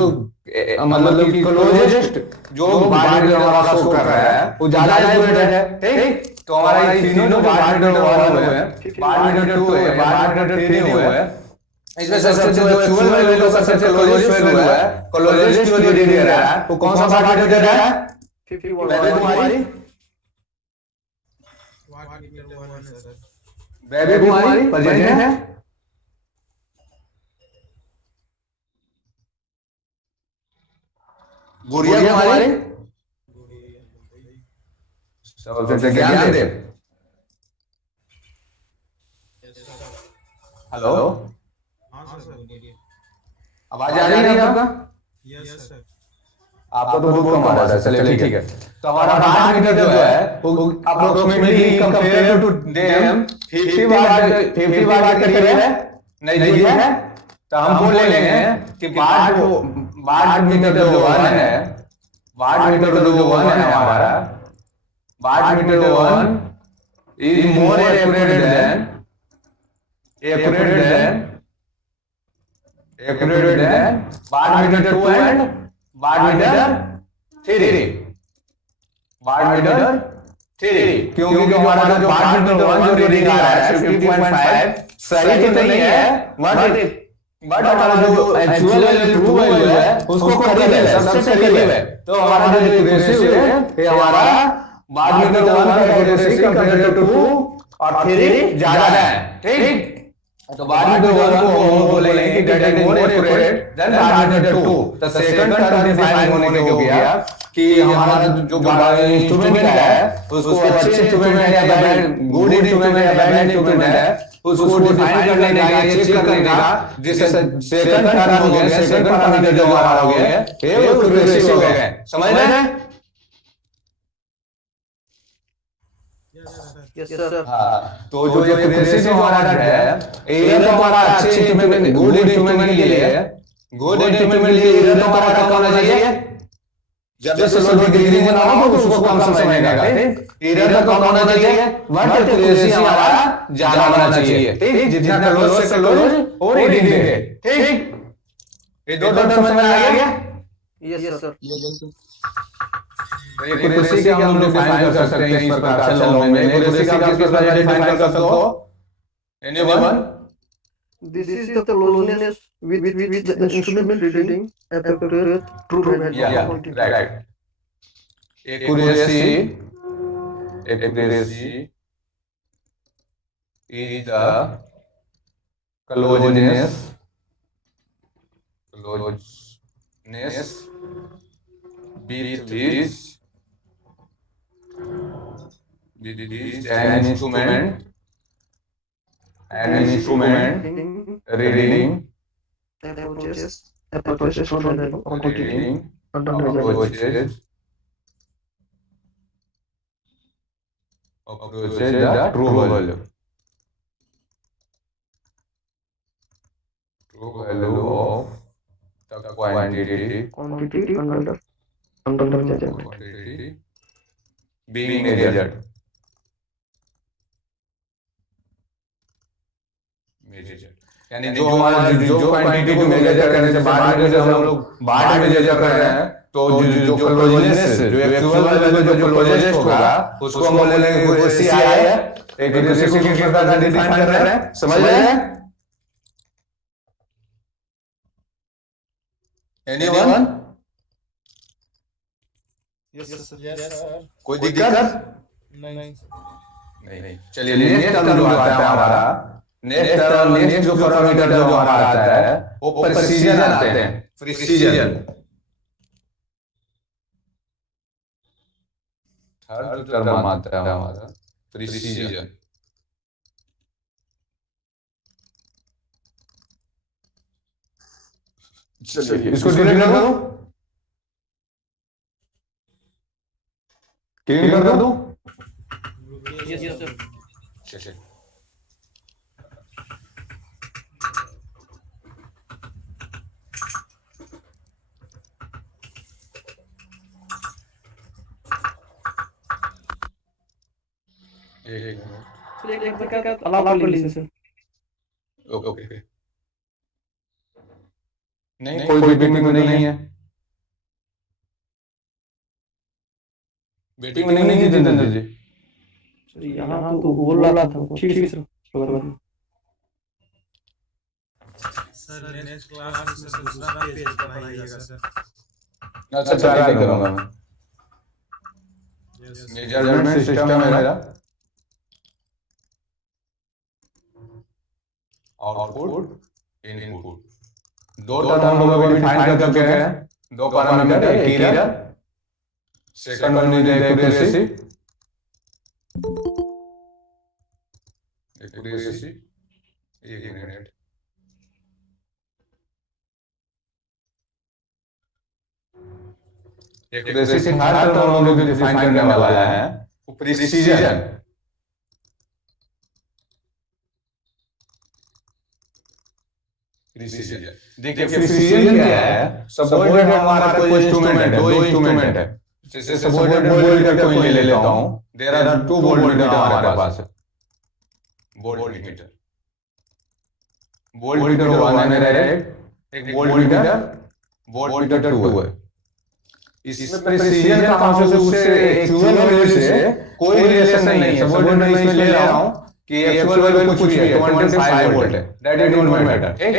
मतलब कि क्लोजेस्ट जो वाट मीटर हमारा शो कर रहा है वो ज्यादा एक्यूरेट है, ठीक। तो हमारा ये तीनों जो वाट मीटर 1 हुए, वाट मीटर 2 है, वाट मीटर 3 हुए, इसमें सबसे जो एक्चुअल वैल्यू का सबसे क्लोजेस्ट वैल्यू है, क्लोजेस्ट जो रीडिंग दे रहा है वो कौन सा वाट मीटर दे रहा है? 51 बेबी कुमारी, वाट मीटर 1 है सर। बेबी कुमारी प्रेजेंट है? गुड़िया कुमारी, सबसे ज्ञान दे। हेलो, हाँ सर बोलिए। आवाज आ रही है आपका? Yes sir. आपका तो बहुत कम आ रहा है, चलिए ठीक है। तो हमारा वाट मीटर जो है वो अप्रोक्सीमेटली कंपेयर टू देम 50 वाट के करीब है, नजदीक है। तो हम बोलेंगे कि वाट मीटर जो 1 है, वाट मीटर जो 1 है हमारा, watt meter 1 is more accurate than watt meter 2 and watt meter 3, watt meter 3, क्योंकि जो हमारा जो वाट मीटर 1 जो रीडिंग आ रहा है 50.5 सही तो नहीं है, बट हमारा जो एक्चुअल वैल्यू ट्रू वैल्यू है उसको करीब है, सबसे करीब है। तो हमारा जो एक्यूरेसी है ये हमारा वाट मीटर 1 का एक्यूरेसी कंपेयर टू 2 और 3 ज्यादा है, ठीक। तो वाट मीटर 1 को हम बोलेंगे कि that is more accurate than watt meter 2। तो सेकंड टर्म डिफाइन होने के हो गया कि हमारा जो इंस्ट्रूमेंट है उसको अच्छे इंस्ट्रूमेंट है या बैड, गुड इंस्ट्रूमेंट है या बैड इंस्ट्रूमेंट है, उसको डिफाइन करने का या चेक करने का जिससे सेकंड टर्म हो गया, सेकंड पैरामीटर जो हमारा हो गया ये वो एक्यूरेसी हो गया, समझ रहे हैं? Yes sir. हाँ, तो जो एक्यूरेसी जो हमारा है ये तो हमारा अच्छे इंस्ट्रूमेंट, गुड इंस्ट्रूमेंट के लिए, गुड इंस्ट्रूमेंट के लिए ये तो हमारा कम होना चाहिए। जब से लो डिग्री बनाओ तो उसको कम समझने का, ठीक। एरर तो कम होना चाहिए बट एक्यूरेसी हमारा ज्यादा होना चाहिए, ठीक। जितना क्लोज से क्लोज और रीडिंग दे, ठीक। ये दो टर्म समझ में आ गया? Yes sir. एक्यूरेसी के हम लोग डिफाइन कर सकते हैं इस प्रकार से लॉ में। एक्यूरेसी का किस प्रकार से डिफाइन कर सकते हो? Anyone? This is the closeness with which the instrument reading appropriate true value Yeah, of quantity. right. Accuracy is the closeness with which an instrument reading approaches true value of quantity reading under measurement. approaches the true value of the Quantity under measurement. quantity being measured. यानी जो हमारा जो quantity को major करने से बाद में जब हम लोग बाद में मेजर कर रहे हैं तो जो क्लोजनेस जो एक्चुअल वैल्यू जो क्लोजेस्ट होगा उसको हम बोलेंगे एक्यूरेसी है। एक्यूरेसी को किस प्रकार से डिफाइन कर रहे हैं, समझ रहे हैं? एनीवन? Yes sir. कोई दिक्कत? नहीं। चलिए नेक्स्ट टर्म जो आता है हमारा, नेक्स्ट जो पैरामीटर जो हमारा आता है वो प्रिसीजन आते हैं। प्रिसीजन थर्ड टर्म आता है हमारा प्रिसीजन। चलिए इसको डिलीट कर दो, क्लीन कर दो। Yes sir. चलिए एक मिनट। सर एक नंबर का अलाउ कर लीजिए सर। Okay okay. नहीं, कोई वेटिंग में तो नहीं है। वेटिंग में नहीं है जितेंद्र जी। सर यहाँ तो बोल रहा था ठीक है सर, कोई बात नहीं। सर नेक्स्ट क्लास में दूसरा पेज बनाइएगा सर। अच्छा ट्राई करूंगा मैं। यस मेजरमेंट सिस्टम है मेरा, आउटपुट इनपुट, दो टर्म हम लोग डिफाइन कर चुके हैं। दो पैरामीटर, एक error, second one is accuracy. Accuracy एक मिनट। एक्यूरेसी से थर्ड टर्म हम लोग डिफाइन करने वाला है प्रिसीजन। प्रिसीजन देखिए प्रिसीजन क्या है? सबऑर्डिनेट हमारा कोई इंस्ट्रूमेंट है, दो इंस्ट्रूमेंट है। जैसे सबऑर्डिनेट वोल्टमीटर को ले लेता हूं, देयर आर टू वोल्टमीटर हमारे पास है। वोल्टमीटर वोल्टमीटर 1 है मेरा, एक वोल्टमीटर 2 है। इसमें प्रिसीजन का हमसे उससे एक्चुअल वैल्यू से कोई रिलेशन नहीं है। सबऑर्डिनेट मैं इसमें ले रहा हूं कि एक्चुअल वैल्यू कुछ भी है, 25 वोल्ट है, दैट इज डोंट मैटर। ठीक,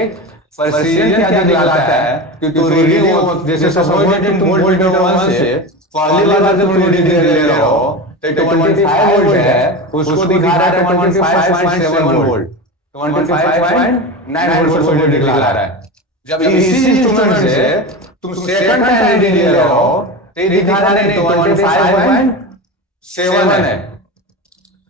प्रिसीजन क्या दिखाता है कि तो रीडिंग जैसे सबऑर्डिनेट तुम वोल्टमीटर 1 से पहली बार जब तुम रीडिंग ले रहे हो तो 25 वोल्ट है, उसको दिखा रहा है 25.7 वोल्ट, 25.9 वोल्ट से रीडिंग दिखा रहा है। जब इसी इंस्ट्रूमेंट से तुम सेकंड टाइम रीडिंग ले रहे हो तो ये दिखा रहा है 25.7 है।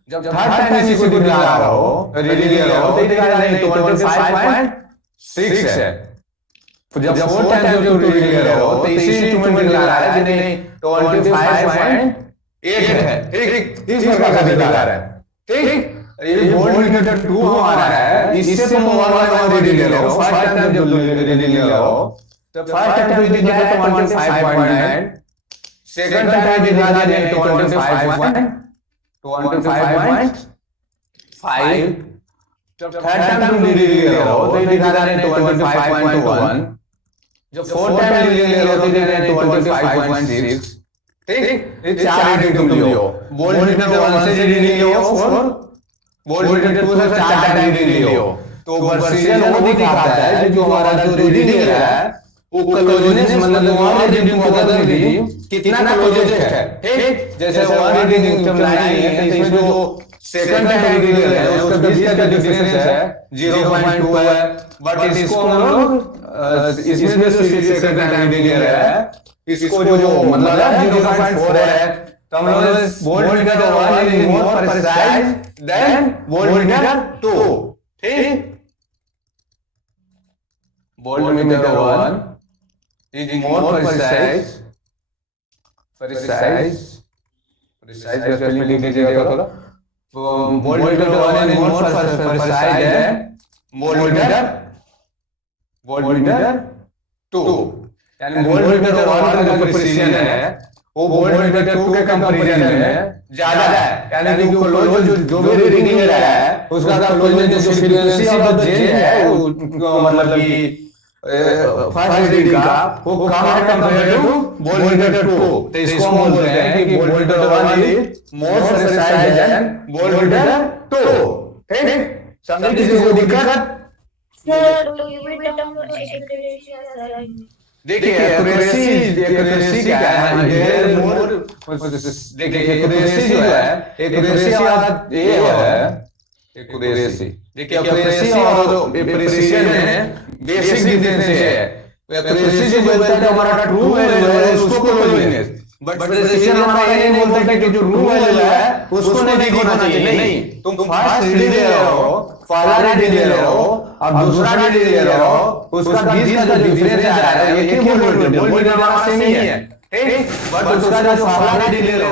जब थर्ड टाइम इसी को दिखा रहा हो रीडिंग ले रहे हो तो दिखा रहा है 25.6 है। जब फोर्थ टाइम जो रीडिंग ले रहे हो तो इसी इंस्ट्रूमेंट दिखा रहा है कि नहीं 25.8 है। ठीक, इस प्रकार का दिखा रहा है। ठीक, ये वोल्टमीटर 2 हमारा है, इससे तुम 1 रीडिंग ले रहे हो। फर्स्ट टाइम जब रीडिंग ले रहे हो तो फर्स्ट टाइम रीडिंग दिखा है 25.9, सेकंड टाइम दिखा रहा है 25.5, जब थर्ड टाइम तुम रीडिंग ले रहे हो तो दिखा रहा है 25.1, जब फोर्थ टाइम रीडिंग ले रहे हो तो दिखा रहा है 25.6। ठीक, ये चार रीडिंग तुम लियो। वोल्टमीटर 1 से रीडिंग लियो और वोल्टमीटर 2 से चार टाइम रीडिंग लियो तो प्रिसीजन वो दिखाता है जो हमारा जो रीडिंग ले रहा है वो क्लोजनेस, मतलब हमारा रीडिंग को बदल दी कितना क्लोजेस्ट है। ठीक, जैसे हमारा रीडिंग चल रही है तो इसमें जो सेकंड टाइम रीडिंग ले रहे हैं उसका बीच का जो डिफरेंस है 0.2 है, बट इसको हम लोग इसमें जो सेकंड टाइम रीडिंग ले रहा है इसको जो मतलब 0.4 है तो हम लोग voltmeter 1 is more precise than voltmeter 2। ठीक, वोल्टमीटर 1 is more precise का स्पेलिंग लिख लीजिएगा थोड़ा। वोल्टमीटर 1 is more precise है वोल्टमीटर 2, यानी वोल्टमीटर 1 का जो प्रिसीजन है वो वोल्टमीटर 2 के कंपैरिजन में ज्यादा है। यानी कि क्लोज जो भी रीडिंग ले रहा है उसका क्लोजनेस जो फ्रीक्वेंसी ऑफ चेंज है मतलब कि फर्स्ट रीडिंग का वो कम है कंपेयर टू वोल्टमीटर 2। तो इसको हम बोलते हैं कि voltmeter 1 is more precise than voltmeter 2। ठीक, समझे किसी को दिक्कत? Sir voltmeter accuracy sir. देखिए एक्यूरेसी क्या है? ये मोर देखिए एक्यूरेसी जो है, एक्यूरेसी वाला ये है एक्यूरेसी। देखिए एक्यूरेसी और जो प्रिसीजन है बेसिक डिफरेंस है। एक्यूरेसी जो बोलता है हमारा ट्रू वैल्यू है उसको क्लोजनेस, बट प्रिसीजन हमारा ये नहीं बोलता कि जो ट्रू वैल्यू है उसको नहीं होना चाहिए। नहीं, तुम फर्स्ट रीडिंग ले रहे हो, पहला रीडिंग ले रहे हो और दूसरा रीडिंग ले रहे हो, उसका बीच का जो डिफरेंस आ रहा है ये वोल्टमीटर हमारा सेम ही है। ठीक, बट उसका जो फर्स्ट डिले ले लो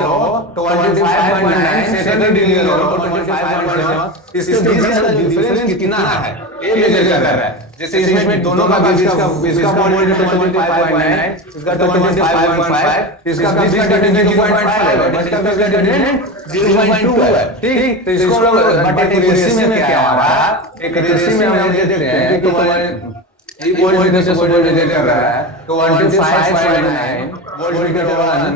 25.9, सेकंड डिले ले लो 25.7, इसके बीच का डिफरेंस कितना है ये मेजर कर रहा है। जैसे इसमें दोनों का बीच का इसका वोल्टेज 25.9, इसका 25.5, इसका बीच का डिफरेंस 2.5 है, इसका बीच का डिफरेंस 0.2 है। ठीक, तो इसको हम लोग बट एक रेशियो में क्या आ रहा है, एक रेशियो में हम लोग देखते हैं कि तुम्हारे ये वोल्टेज से वोल्टेज कर रहा है 25.9 वोल्टेज 1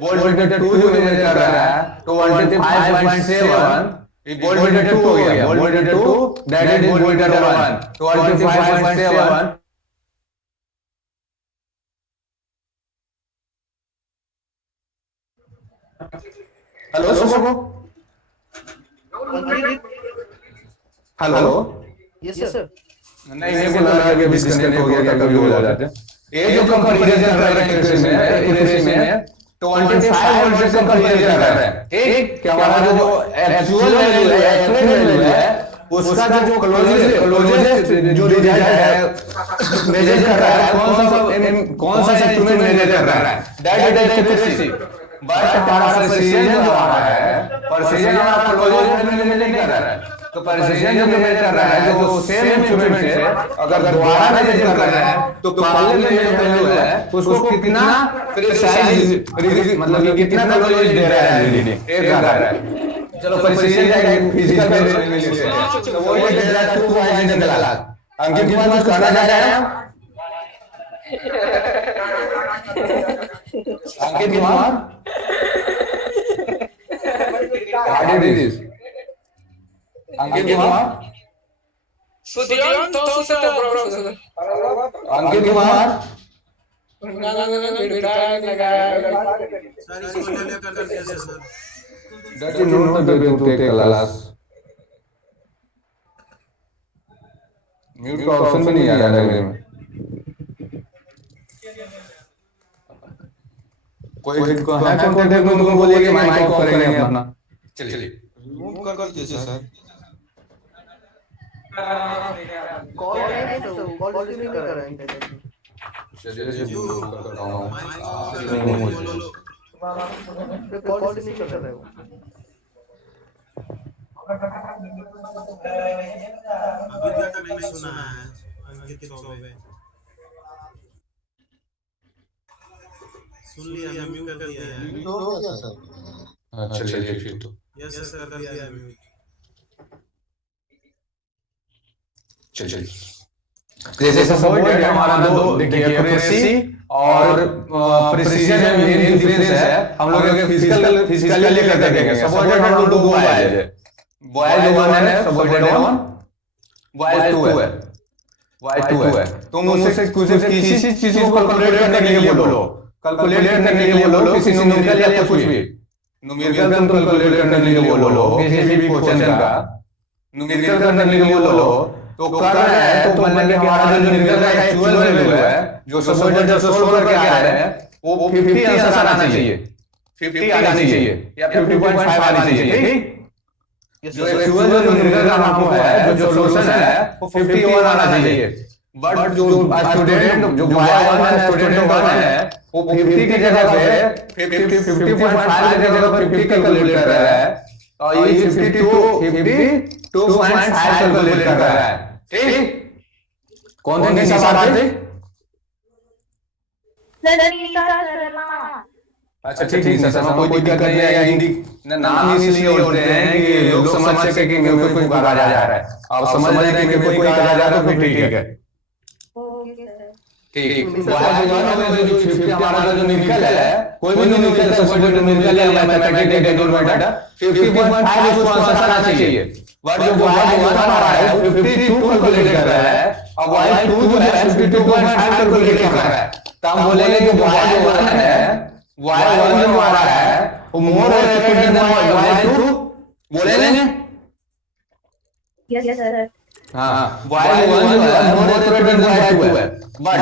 वोल्टेज 2 जो मेजर कर रहा है 25.7 ये वोल्टेज 2 हो गया, voltage 2 that is voltage 1 25.7। Hello सबको, हेलो, Yes, sir. नहीं मेरे को लगा कि डिस्कनेक्ट हो गया, कभी हो जाते हैं। ये जो कंपैरिजन कर रहे हैं एक्यूरेसी में 25 वोल्ट से कंपैरिजन कर रहे हैं। ठीक, क्या हमारा जो एक्चुअल वैल्यू है, एक्यूरेट वैल्यू है, उसका जो क्लोजेस्ट जो रिजल्ट है मेजर कर रहा है, कौन सा इंस्ट्रूमेंट मेजर कर रहा है, दैट इज एक्यूरेसी। बट हमारा प्रिसीजन जो आ रहा है, प्रिसीजन हमारा क्लोजेस्ट वैल्यू मेजर नहीं कर रहा है। तो प्रिसीजन जो मेजर कर रहा है जो सेम इंस्ट्रूमेंट से अगर दोबारा मेजर कर रहा है तो पहले में जो वैल्यू है उसको कितना प्रिसाइज मतलब कि कितना क्लोज दे रहा है रीडिंग ये कर रहा है। चलो प्रिसीजन जाएगा फिजिकल वैल्यू ले लेते हैं, तो वो ये दे रहा है 2.9 लाख। अंकित कुमार कुछ कहना चाह रहे हैं? Ankit Kumar, what it is? Ankit Kumar, Ankit Kumar, sir इसको ले लेकर कर जैसे sir that is not the way to take class. Mute का ऑप्शन भी नहीं आ रहा है मेरे में। कोई है कांटेक्ट में तुमको बोलिए कि माइक ऑफ करेंगे अपना। चलिए रिमूव कर दीजिए सर। Call रिसीव नहीं कर रहे हैं। चलिए रिमूव करता हूं। कॉल रिसीव नहीं कर रहे हो। अभी तक नहीं सुना है अंकित चौबे। सुन लिया, म्यूट कर दिया है। तो हो गया सर। अच्छा चलिए फिर तो यस सर कर दिया है म्यूट। चलिए जैसे सपोर्ट है हमारा दो देखिए एक्यूरेसी और प्रिसीजन में मेन डिफरेंस है। हम लोग फिजिकल लेकर देखेंगे। सपोर्टेड हम लोग दो बॉयज है, बॉयज 1 है, सपोर्टेड 1, बॉयज 2 है, बॉयज 2 है। तुम मुझसे कुछ किसी चीज को कैलकुलेट करने के लिए बोलो, कैलकुलेट करने के लिए बोलो, किसी न्यूमेरिकल या कुछ भी न्यूमेरिकल तुम कैलकुलेट करने के लिए बोलो, किसी भी क्वेश्चन का न्यूमेरिकल करने के लिए बोलो तो कर रहे हैं तो मान लीजिए हमारा जो न्यूमेरिकल का एक्चुअल वैल्यू है जो सपोर्टेड जो सोल्व करके आ रहे हैं वो 50 आंसर आना चाहिए, 50 आना चाहिए या 50.5 आना चाहिए। ठीक, जो एक्चुअल जो न्यूमेरिकल का नाम है जो सॉल्यूशन है वो 51 आना चाहिए। बट जो स्टूडेंट जो बॉय 1 है, स्टूडेंट 1 है, वो 50 की जगह पे 50.5 की जगह पे 50 कैलकुलेट कर रहा है और ये 52.5 कैलकुलेट कर रहा है। ठीक, कौन सी बात है? अच्छा ठीक है सर, कोई दिक्कत नहीं है। हिंदी नाम इसलिए बोलते हैं कि लोग समझ सके कि मेरे को कोई कहा जा रहा है। आप समझ रहे हैं कि मेरे को कोई कहा जा रहा है तो फिर ठीक है। ठीक, जो 50 हमारा जो न्यूमेरिकल है, कोई भी न्यूमेरिकल सपोर्टेड न्यूमेरिकल या मैथमेटिक्स डेटा 50.5 उसको आंसर आना चाहिए। बट जो बॉय 1 हमारा है 52 कैलकुलेट कर रहा है और बॉय 2 जो है 52.5 कैलकुलेट कर रहा है। तो हम बोलेंगे कि बॉय 1 है, बॉय 1 जो हमारा है वो मोर एक्यूरेट देन बॉय 2 बोलेंगे। Yes sir. हाँ, बॉय 1 जो है मोर एक्यूरेट देन बॉय 2 है। बट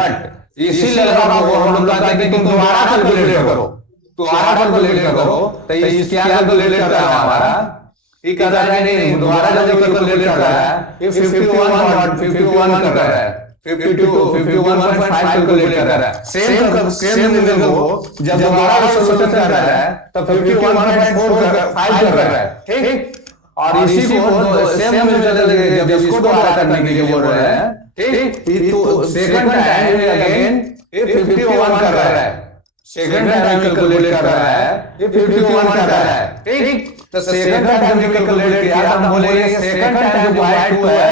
इसीलिए हम लोग कहते हैं कि तुम दोबारा कैलकुलेट करो, दोबारा कैलकुलेट करो। तो ये क्या कैलकुलेट कर रहा है हमारा, ये कर रहा है नहीं, दोबारा जब कैलकुलेट कर रहा है ये 51 कर रहा है। 51.5 कैलकुलेट कर रहा है। सेम न्यूमेरिकल को जब दोबारा सॉल्यूशन कर रहा है तब 51.5 कर रहा है, ठीक। और इसी को सेम न्यूमेरिकल जब इसको दोबारा करने के लिए बोल रहे हैं, ठीक, तो सेकंड टाइम अगेन ये 51 कर रहा है, सेकंड टाइम कैलकुलेट कर रहा है, ये 51 कर रहा है, ठीक। तो सेकंड टाइम जब कैलकुलेट किया तो हम बोलेंगे सेकंड टाइम जो y2 है,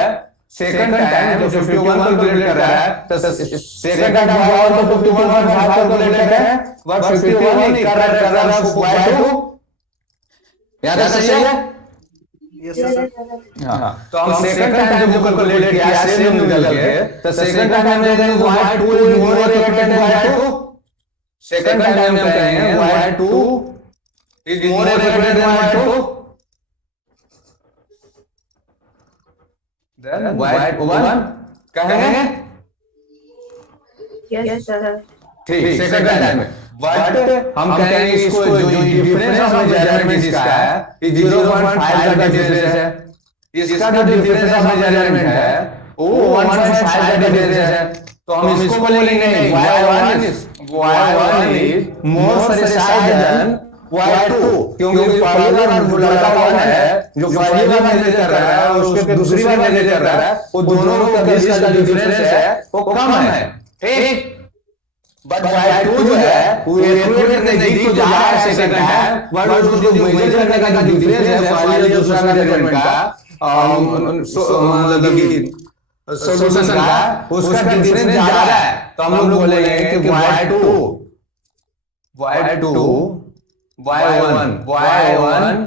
सेकंड टाइम जो 51 कैलकुलेट कर रहा है, तो सेकंड टाइम y1 तो 51.5 कैलकुलेट कर रहा है, बट 51 नहीं कर रहा है y2। याद है, सही है? Yes, sir. हाँ, तो हम सेकंड टाइम जो कैलकुलेट किया सेम न्यूमेरिकल के, तो सेकंड टाइम में देंगे y2 is more accurate than y2। Second time में कहेंगे y2 is more accurate than y2, then y1 कहेंगे, Yes, sir. ठीक। सेकंड टाइम में बट हम कहेंगे इसको जो डिफरेंस ऑफ मेजरमेंट इसका है, ये 0.5 का डिफरेंस है, इसका जो डिफरेंस ऑफ मेजरमेंट है वो 1.5 का डिफरेंस है। तो हम इसको बोलेंगे y1 is more precise then y2, क्योंकि पहली बार जो लड़का कौन है जो पहली बार मेजर कर रहा है और उसके दूसरी बार मेजर कर रहा है, वो दोनों के बीच का जो डिफरेंस है वो कम है, ठीक। बट y2 जो है वो एक्यूरेट नजदीक तो जा रहा है सेकंड टाइम, बट उसको जो मेजर करने का डिफरेंस है पहले जो दूसरा मेजरमेंट का मतलब कि सॉल्यूशन का, उसका डिफरेंस ज्यादा है। तो हम लोग बोलेंगे कि y1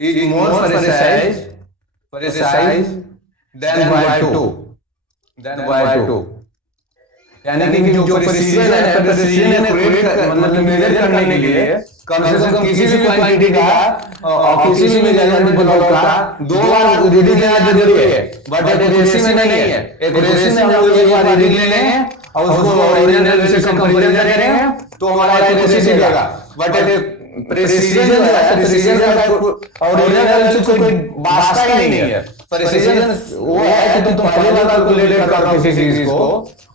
is more precise than y2, यानी कि जो प्रिसीजन है, प्रिसीजन मतलब मेजर करने के लिए कम से कम किसी भी क्वांटिटी का और किसी भी मेजरमेंट का 2 बार रीडिंग लेना जरूरी है, बट एक्यूरेसी में नहीं है। एक्यूरेसी में हम लोग एक बार रीडिंग ले लेंगे और उसको ओरिजिनल से कंपैरिजन करेंगे तो हमारा एक्यूरेसी दिखेगा, बट प्रिसीजन जो है, प्रिसीजन का ओरिजिनल से कोई वास्ता ही नहीं है। प्रिसीजन वो है कि तुम पहले बार कैलकुलेट कर रहे हो किसी चीज को,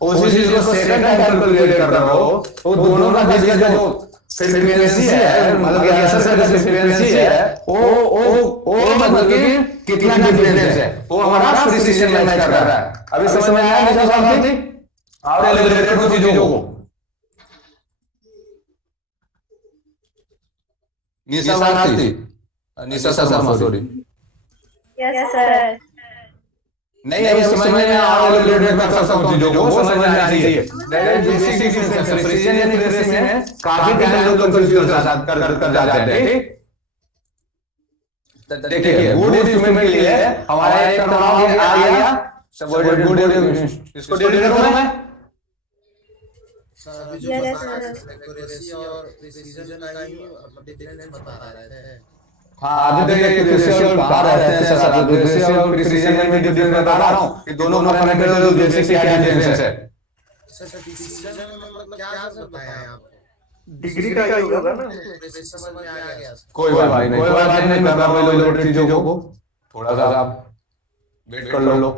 उसी चीज को सेकंड टाइम कैलकुलेट कर रहे हो, तो दोनों का बीच का जो फ्रीक्वेंसी है, मतलब कि आंसर का फ्रीक्वेंसी है, वो मतलब कि कितना डिफरेंस है वो हमारा प्रिसीजन मैच कर रहा है। अभी समझ में आया क्या बात थी? और रिलेटेड कुछ चीजों को Nisha Sharma sorry Yes, sir. नहीं अभी समझ में आ रिलेटेड कर सकता हूं चीजों को समझ में आ रही है। That is basic precision and accuracy में काफी टाइम लोग कंफ्यूज कर जाते हैं, ठीक। देखिए गुड इंस्ट्रूमेंट के लिए हमारा एक टर्मिनोलॉजी आ गया, सब गुड इसको डिलीट करूं मैं। सर अभी जो Yes, बता sir. रहे थे एक्यूरेसी और प्रिसीजन का ही डिफरेंस बता रहे थे। हाँ अभी तक एक्यूरेसी और बता रहे हैं सर, एक्यूरेसी और प्रिसीजन में जो डिफरेंस बता रहा हूं कि दोनों में फंडामेंटल बेसिक क्या डिफरेंस है। सर प्रिसीजन में मतलब क्या सर बताया आप? डिग्री का ही होगा ना। समझ में आ गया। कोई बात नहीं मैं कर लो लोड चीजों को, थोड़ा सा आप वेट कर लो।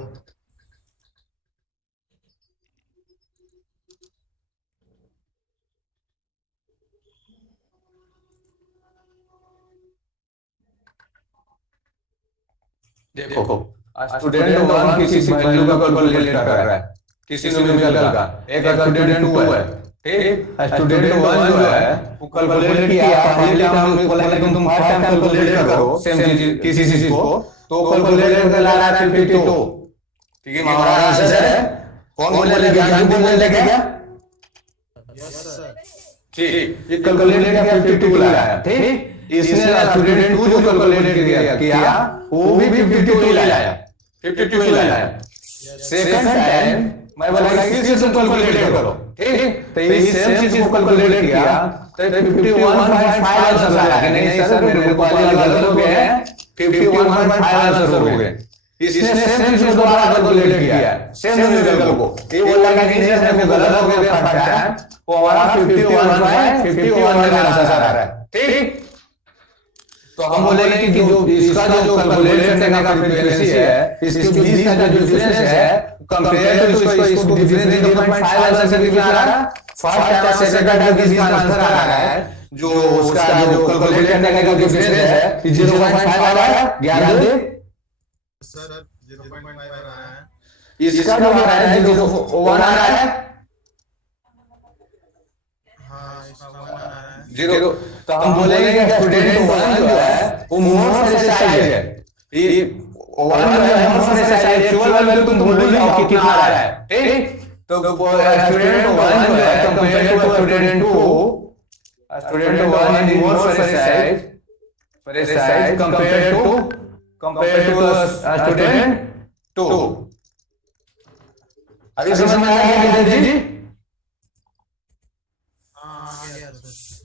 देखो स्टूडेंट 1 किसी वैल्यू का कैलकुलेट कर रहा है, किसी न्यूमेरिकल का, एक स्टूडेंट 2 है, ठीक। स्टूडेंट 1 जो है वो कैलकुलेट किया, पहले टाइम में बोला कि तुम फर्स्ट टाइम कैलकुलेट करो सेम चीज किसी चीज को, तो कैलकुलेट करके ला रहा है 52, ठीक है। हमारा आंसर है कौन बोले ज्ञान बोल लेके क्या? Yes sir. ठीक, ये कैलकुलेट किया 52 लाया, ठीक। इसने स्टूडेंट 2 जो कैलकुलेट किया वो भी 52 लाया, 52 लाया। सेकंड टाइम मैं बोला कि किसी से कैलकुलेट करो, ठीक। तो ये सेम चीज को कैलकुलेट किया तो 51.5 आंसर आया कि नहीं सर मेरे को गलत हो गए हैं, 51.5 आंसर हो गए। इसने सेम चीज को दोबारा कैलकुलेट किया सेम न्यूमेरिकल को, ये बोला कि नहीं सर मेरे को गलत हो गया फर्स्ट टाइम, वो हमारा 51.51 मेरा आंसर आ रहा है, ठीक। तो हम बोलेंगे कि जो इसका जो कैलकुलेट करने का फ्रीक्वेंसी है, इसके बीच का जो डिफरेंस है कंपेयर टू इसको डिफरेंस 0.5 से कितना आ रहा है, फर्स्ट टाइम सेकंड टाइम के बीच का आंसर आ रहा है, जो उसका जो कैलकुलेट करने का जो डिफरेंस है 0.5 आ रहा है। ज्ञान दे सर 0.5 आ रहा है। इसका जो आ रहा है 0.1 आ रहा है, हाँ इसका 1 आ रहा है। 0। तो हम बोलेंगे कि स्टूडेंट 1 जो है वो मोर प्रिसाइज है, ये 1 जो है मोर प्रिसाइज है, एक्चुअल वैल्यू तुम भूल ही जाओ कितना आ रहा है, ठीक। तो स्टूडेंट 1 जो है compare to student 2, student 1 is more precise compare to student 2। अभी समझ में आ गया जी?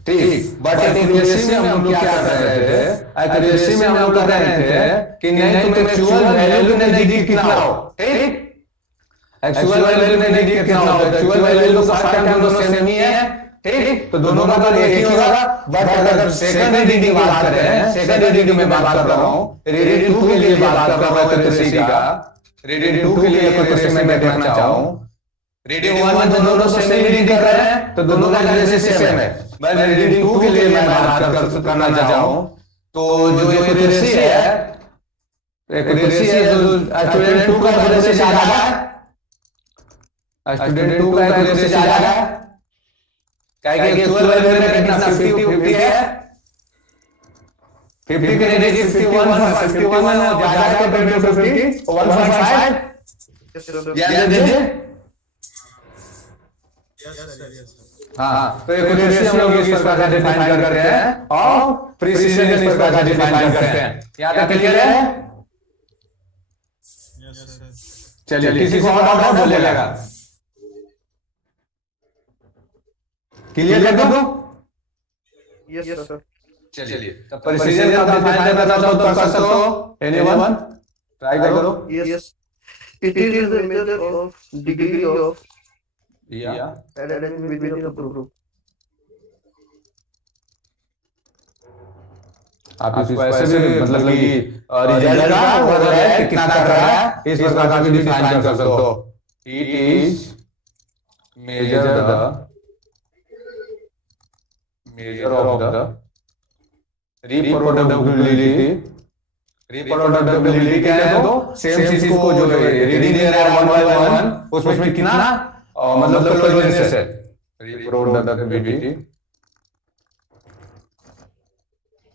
ठीक। बट एक्यूरेसी में हम लोग क्या कर रहे थे, एक्यूरेसी में हम लोग कर रहे थे कि नहीं तुम एक्चुअल वैल्यू नजदीक कितना हो, ठीक। एक्चुअल वैल्यू नजदीक कितना हो, एक्चुअल वैल्यू तो फर्स्ट टाइम दोनों सेम ही है, ठीक। तो दोनों का तो एक ही होगा। बट अगर सेकंड रीडिंग की बात कर रहे हैं, सेकंड रीडिंग में बात कर रहा हूँ, रीडिंग 2 के लिए बात कर रहा हूँ एक्यूरेसी का, रीडिंग 2 के लिए एक्यूरेसी में मैं देखना चाहूँ, रीडिंग 1 दोनों सेम रीडिंग कर रहे हैं तो दोनों का एक्यूरेसी सेम है। मैं रीडिंग 2 के लिए मैं बात करना चाहूँ, तो जो एक्यूरेसी है जो स्टूडेंट 2 का एक्यूरेसी ज्यादा है, स्टूडेंट 2 का एक्यूरेसी ज्यादा है, क्या कि एक्चुअल वैल्यू में कितना 50 है, 50 के नेगेटिव 51 ज्यादा है कंपेयर टू 50 1.5। Yes, sir. याद दीजिए। Yes sir yes sir. हाँ, तो एक्यूरेसी हम लोग इस प्रकार डिफाइन करते हैं और प्रिसीजन इस प्रकार डिफाइन करते हैं। यहाँ तक क्लियर है? Yes sir. चलिए किसी को और डाउट बोलेगा, क्लियर कर दो। Yes, sir. चलिए तब प्रिसीजन का डिफाइन करना चाहते हो तो कर सकते हो, एनीवन ट्राई करो। Yes. It is the measure of degree of या adhesion within the group. आप इसको ऐसे भी मतलब कि रिजल्ट का वो है कितना कर रहा है इस प्रकार का भी डिफाइन कर सकते हो। It is measure of the reproducibility. Reproducibility क्या है, तो सेम चीज को जो रीडिंग ले रहा है 1 by 1 उसमें कितना मतलब क्लोजनेस है, reproducibility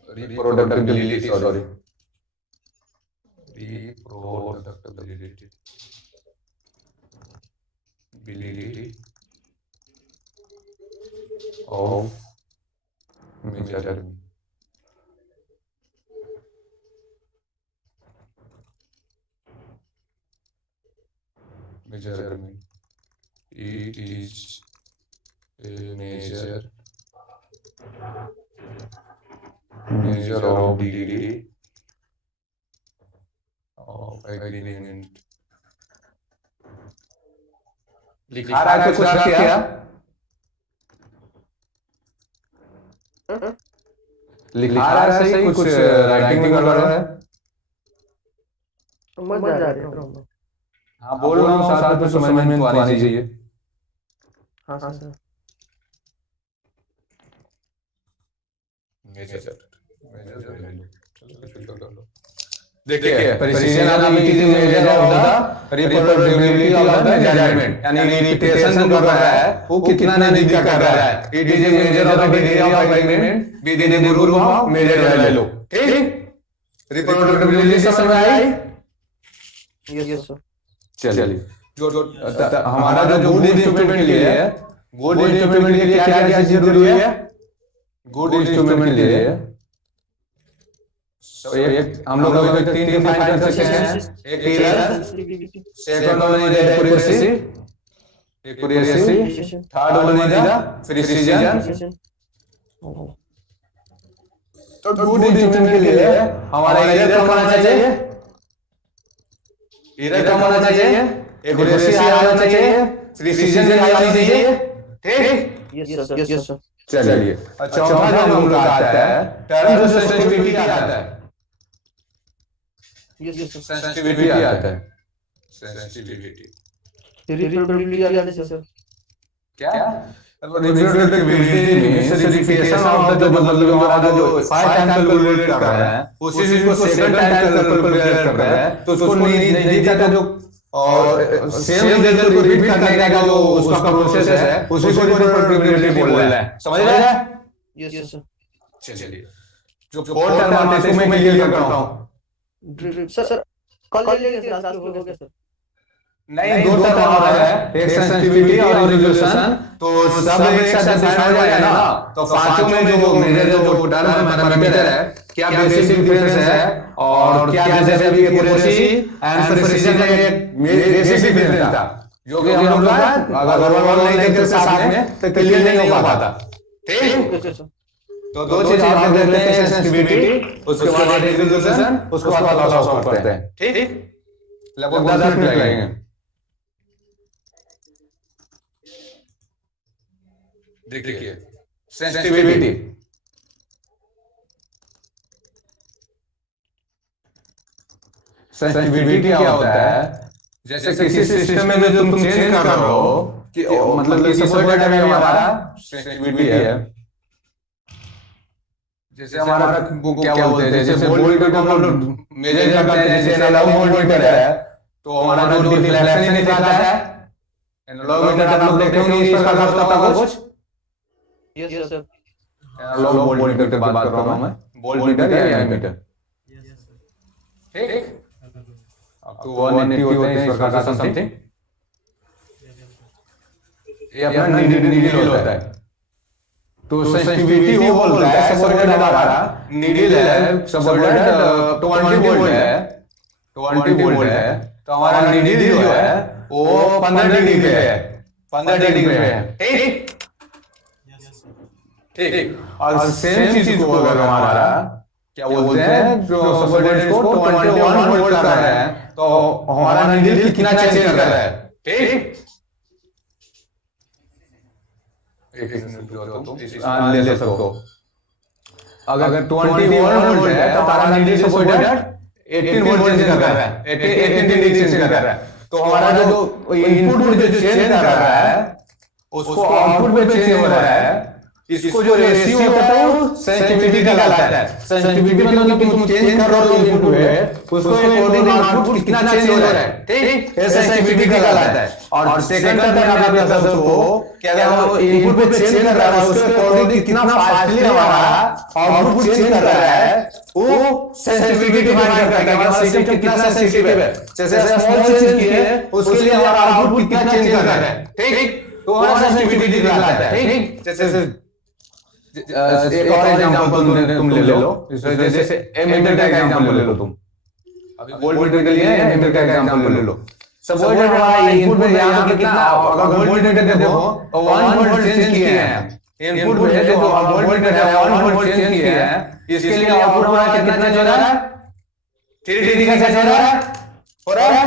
reproducibility sorry reproducibility of measurement. measurement it is a measure of degree of agreement। लिखा रहा है कुछ क्या लिखा रहा है, सही कुछ राइटिंग में कर रहा है। समझ आ रहा है। हाँ बोल रहा हूँ, साथ में समझ में तो आनी चाहिए। हाँ सर। देखिए प्रिसीजन अभी it is measure of the reproducibility of the measurement, यानी रिपीटेशन जो कर रहा है वो कितना नजदीक का कर रहा है। It is a measure of the degree of agreement within the group of measure value, ठीक। रिप्रोडक्टिबिलिटी समझ आई? Yes sir. चलिए जो हमारा जो गुड इंस्ट्रूमेंट के लिए है, गुड इंस्ट्रूमेंट के लिए क्या क्या जरूरी है? गुड इंस्ट्रूमेंट के लिए तो एक हम लोग अभी तक 3 डिफाइन कर सकते हैं। एक error, second one is accuracy, third one is the precision. तो गुड इंस्ट्रूमेंट के लिए हमारा एरर कम होना चाहिए, एरर कम होना चाहिए, एक्यूरेसी आना चाहिए, प्रिसीजन भी आनी चाहिए, ठीक। Yes sir. चलिए चौथा जो हम लोग आता है टर्म सेंसिटिविटी आता है। Yes, sir. सेंसिटिविटी आता है। सेंसिटिविटी Reproducibility आता है सर। क्या रिप्रोडक्टिविटी में सेग्रीगेशन ऑफ द मतलब हमारा जो फर्स्ट टाइम कैलकुलेट कर रहे हैं उसी चीज को सेकंड टाइम कैलकुलेट कर रहे हैं तो उसको नतीजा का जो और सेम रिजल्ट को रिपीट करने का जो उसका प्रोसेस है उसी को रिप्रोडक्टिविटी बोल रहे हैं। समझ रहे हैं? Yes, sir. चलिए जो फोर्थ टर्म है इसको मैं क्लियर करता हूं। सर कल ले लेंगे सर, आज हो गया सर। नहीं, दो टर्म हमारा है, एक सेंसिटिविटी और रिजोल्यूशन। तो सब एक साथ डिफाइन हो जाएगा ना, तो पांचों में जो मेजर जो टर्म पैरामीटर है क्या बेसिक डिफरेंस है और क्या जैसे अभी एक्यूरेसी एंड प्रिसिजन में एक बेसिक डिफरेंस था जो कि हम लोग का अगर ओवरऑल नहीं देखते साथ में तो क्लियर नहीं हो पाता। ठीक, Yes, sir. तो दो चीज आप देखते हैं, सेंसिटिविटी उसके बाद रिजोल्यूशन उसके बाद लॉस ऑफ करते हैं। ठीक, लगभग 10 मिनट लगेंगे। देखिए सेंसिटिविटी सेंसिटिविटी क्या होता है, जैसे किसी सिस्टम में जो तुम चेंज कर रहे हो कि मतलब कि सपोर्ट डाटा में हमारा सेंसिटिविटी है। जैसे हमारा क्या बोलते हैं, जैसे वोल्टमीटर को हम लोग मेजर करते हैं, जैसे एनालॉग वोल्टमीटर है तो हमारा जो रिफ्लेक्शन निकलता है एनालॉग मीटर आप लोग देखते होंगे इस प्रकार का होता है कुछ। Yes, sir. एनालॉग वोल्टमीटर की बात कर रहा हूं मैं, वोल्टमीटर या एमीटर। ठीक, अब तो 180 होते हैं इस प्रकार का समथिंग। ये अपना नीडल होता है। तो सेंसिटिविटी वो बोल रहा है सपोर्टेड हमारा नीडल है, सपोर्टेड 20 वोल्ट है, 20 वोल्ट है। तो हमारा नीडल जो है वो 15 डिग्री पे है, 15 डिग्री पे है। ठीक ठीक, और सेम चीज को अगर हमारा क्या बोलते हैं जो सपोर्टेड को 21 वोल्ट कर रहे हैं तो हमारा नीडल कितना चेंज कर रहा है। ठीक, एक मिनट जो तुम ले सकते हो। अगर 21 वोल्ट है तो हमारा नीडल सपोर्टेड 18 वोल्ट चेंज कर रहा है, 18 डिग्री चेंज कर रहा है। तो हमारा जो इनपुट में जो चेंज कर रहा है उसको आउटपुट में चेंज हो रहा है। इसको जो रेशियो होता है वो सेंसिटिविटी कहलाता है। सेंसिटिविटी मतलब कि तुम चेंज कर रहे हो इनपुट में उसको अकॉर्डिंग आउटपुट कितना चेंज हो रहा है। ठीक, ये सेंसिटिविटी कहलाता है। और सेकंड टर्म में आप देख सकते हो कि अगर वो इनपुट में चेंज कर रहा है उसके अकॉर्डिंग कितना फास्टली हमारा आउटपुट चेंज कर रहा है वो सेंसिटिविटी डिफाइन करता है कि हमारा सिस्टम कितना सेंसिटिव है। जैसे स्मॉल चेंज किए उसके लिए हमारा आउटपुट कितना चेंज कर रहा है। ठीक, तो हमारा सेंसिटिविटी कहलाता है। ठीक, जैसे एक और एग्जांपल तुम ले लो, जैसे एमीटर का एग्जांपल ले लो तुम। अभी वोल्टमीटर के लिए एमीटर का एग्जांपल ले लो। सपोर्टेड हमारा इनपुट में यहां पे कितना अगर वोल्टमीटर देखो 1 वोल्ट चेंज किए हैं, इनपुट में जो वोल्टमीटर है 1 वोल्ट चेंज किए हैं, इसके लिए आउटपुट हमारा कितना चेंज हो रहा है, 3 डिग्री का चेंज हो रहा है।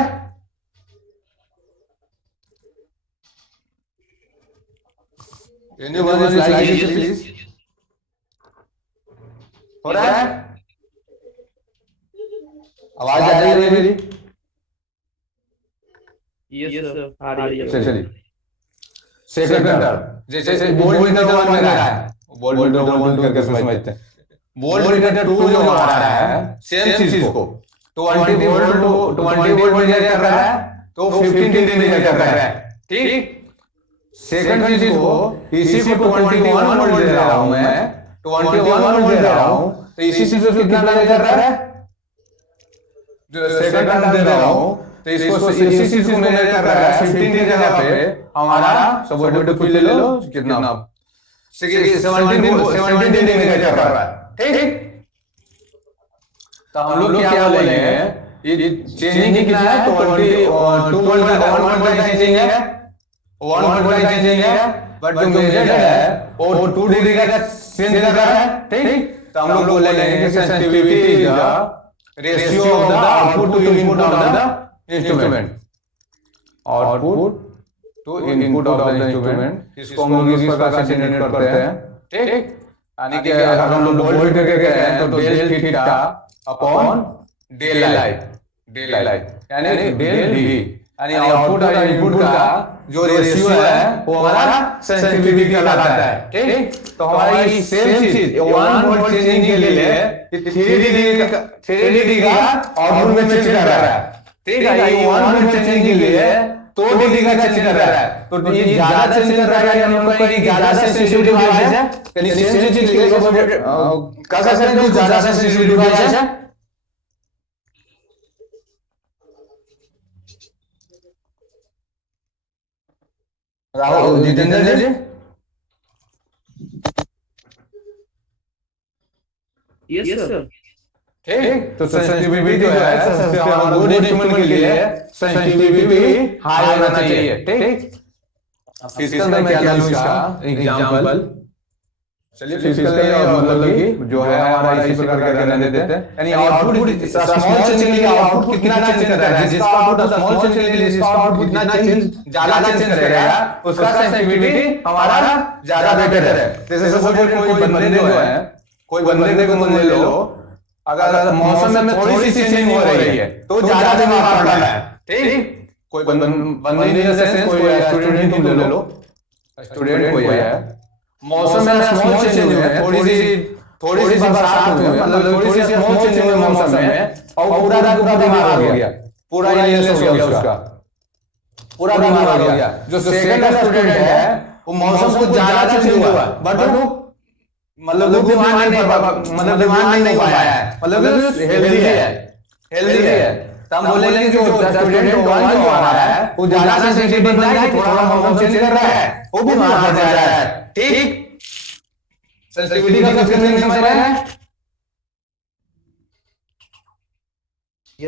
Anyone is like this please, हो रहा है? आवाज आ रही है मेरी? Yes, sir. आ रही है। चलिए सेकंड टर्म, जैसे वोल्टमीटर 1 में रहा है, वोल्टमीटर 1 करके समझते हैं। वोल्टमीटर 2 जो आ रहा है सेम चीज को 20 वोल्ट मेजर कर रहा है तो 15 डिग्री मेजर कर रहा है। ठीक, सेकंड चीज को इसी को 21 वोल्ट दे रहा हूं मैं, 21 वोल्ट दे रहा हूं तो इसी चीज को कितना मेजर कर रहा है, जो सेकंड टर्म दे रहा हूं तो इसको इसी चीज को मेजर कर रहा है। 15 की जगह पे हमारा सपोर्टेड ले लो कितना 17 डिग्री मेजर कर रहा है। ठीक, तो हम लोग क्या बोलेंगे ये चेंजिंग कितना है 22 वोल्ट का 1 वोल्ट का चेंजिंग है, 1 वोल्ट का चेंजिंग है, बट जो मेजर है वो 2 डिग्री का चेंज कर रहा है। ठीक, तो हम लोग बोलेंगे कि sensitivity is the ratio of the output to input of the instrument, output to input of the instrument. इसको हम लोग इस प्रकार से जनरेट करते हैं ठीक, यानी कि अगर हम लोग बोल्ड करके कह रहे हैं तो del theta upon del I, यानी डेल वी, यानी आउटपुट और इनपुट का जो रेशियो है वो हमारा सेंसिटिविटी कहलाता है। ठीक, तो हमारी सेम चीज 1 वोल्ट चेंजिंग के लिए 3 डिग्री का आउटपुट में चेंज कर रहा है। ठीक है, ये 1 वोल्ट चेंजिंग के लिए 2 डिग्री का चेंज कर रहा है, तो ये ज्यादा चेंज कर रहा है, हम लोग कहेंगे ज्यादा सेंसिटिविटी डिवाइस है, यानी सेम चीज के लिए कह सकते हैं कि ज्यादा सेंसिटिविटी डिवाइस है। राहुल जितेंद्र जी, Yes, sir. ठीक, तो सेंसिटिविटी जो है हमारा गुड इंस्ट्रूमेंट के लिए सेंसिटिविटी हाई होना चाहिए। ठीक, फिजिकल में क्या लूं इसका एग्जांपल, चलिए फिजिकल मतलब कि जो है हमारा इसी प्रकार का रहने देते हैं, यानी आउटपुट स्मॉल चेंज के लिए आउटपुट कितना चेंज कर रहा है, जिसका आउटपुट स्मॉल चेंज के लिए जिसका आउटपुट कितना चेंज ज्यादा चेंज करेगा उसका सेंसिटिविटी हमारा ज्यादा बेटर है। जैसे सपोज कोई बंदे जो है, कोई बंदे को मान लो अगर मौसम में थोड़ी सी चेंज हो रही है तो ज्यादा बीमार पड़ रहा है। ठीक, कोई बंदे इन द सेंस कोई स्टूडेंट को ले लो, स्टूडेंट कोई है, मौसम में स्मॉल चेंज हुए हैं, थोड़ी सी बरसात हुई है, मतलब थोड़ी सी स्मॉल चेंज हुए मौसम में और पूरा बीमार हो गया, पूरा इलनेस हो गया, उसका पूरा बीमार हो गया। जो सेकंड स्टूडेंट है वो मौसम को ज्यादा चेंज हुआ बट वो मतलब बीमार नहीं पाया है, मतलब हेल्दी है। तो हम बोलेंगे जो स्टूडेंट 1 जो आ रहा है वो ज्यादा सेंसिटिव बन रहा है, थोड़ा मौसम चेंज कर रहा है, वो बीमार हो जा रहा है। ठीक, सेंसिटिविटी का कंसेप्ट समझ रहे हैं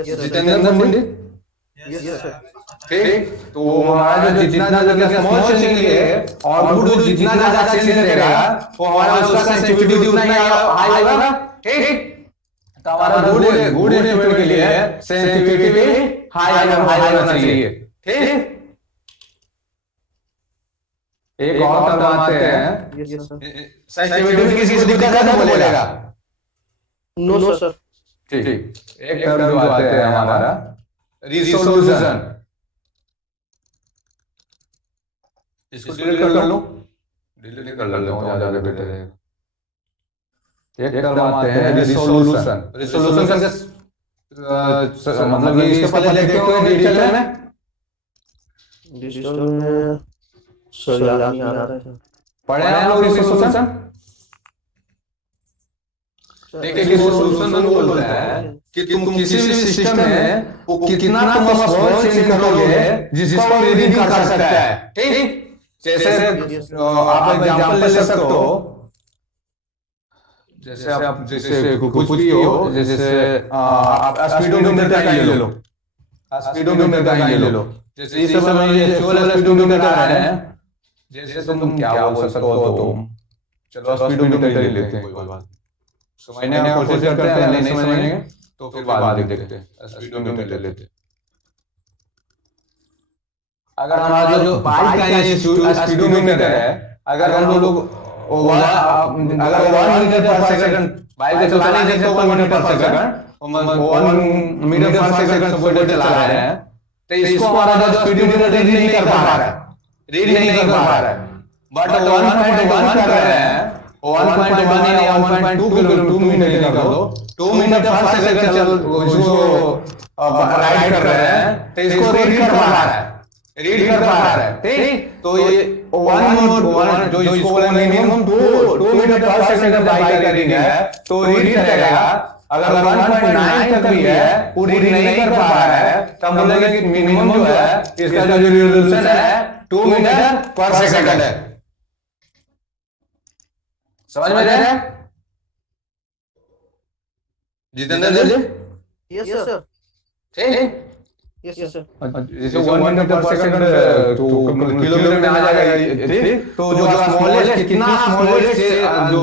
जितेंद्र पंडित? Yes, sir. ठीक, तो हमारा जो जितना ज्यादा स्मॉल चेंज के लिए आउटपुट जितना ज्यादा चेंज करेगा वो हमारा उसका सेंसिटिविटी उतना ही हाई होगा। ठीक, तो हमारा गुड इंस्ट्रूमेंट के लिए सेंसिटिविटी हाई होना चाहिए। ठीक, एक और टर्म आते हैं, Yes, sir. सेंसिटिविटी किसी को दिक्कत है तो बोलेगा। No, sir. ठीक, एक टर्म जो आते हैं हमारा रिसोल्यूशन, इसको डिलीट कर लो, डिलीट कर लेते हैं ज्यादा बेटर है। एक टर्म आते हैं रिसोल्यूशन, रिसोल्यूशन का मतलब ये इसके पहले देखते हो डिजिटल में डिजिटल में सर याद नहीं आ रहा है। पढ़े हैं हम लोग रिसोल्यूशन? देखिए रिसोल्यूशन बोलता है कि तुम किसी भी सिस्टम में वो कितना तुम स्मॉल चेंज करोगे जिसको रीडिंग कर सकता है। ठीक, जैसे आप एग्जांपल ले सकते हो, जैसे आप जैसे कुछ भी हो, जैसे आप स्पीडोमीटर का ही ले लो, स्पीडोमीटर का ही ले लो, जैसे इस समय ये एक्चुअल स्पीडोमीटर आ रहे हैं, जैसे तुम क्या बोल सकते हो, तुम चलो स्पीडोमीटर ही लेते हैं, कोई बात समझने की कोशिश करते हैं, नहीं समझेंगे तो फिर बाद में देखते हैं, स्पीडोमीटर ले लेते हैं। अगर हमारा जो बाइक का स्पीडोमीटर है, अगर हम लोग अगर 1 मीटर पर सेकंड बाइक को चलाने जैसे 1 मीटर पर सेकंड 1 मीटर पर सेकंड सपोज चला रहे हैं, तो इसको हमारा जो स्पीडोमीटर रीड नहीं कर पा रहा है, बट 1.1 कर रहे हैं, 1.1 या 1.2 मीटर का दो 2 मीटर पर सेकंड चल जो राइड कर रहे हैं, तो इसको रीड कर पा रहा है। ठीक, तो ये 1 जो इसको मिनिमम 2 मीटर पर सेकंड बाइक का रीडिंग है तो रीड करेगा। अगर 1.9 तक भी है वो रीड नहीं कर पा रहा है तो हम बोलेंगे कि मिनिमम जो है इसका जो रिजोल्यूशन है 2 मीटर पर सेकंड है। समझ में आ रहा है जितेंद्र जी? Yes, sir. ठीक, Yes, sir. जैसे 1 मीटर पर सेकंड तो किलोमीटर में आ जाएगा। ठीक, तो जो स्मॉलेस्ट कितना स्मॉलेस्ट जो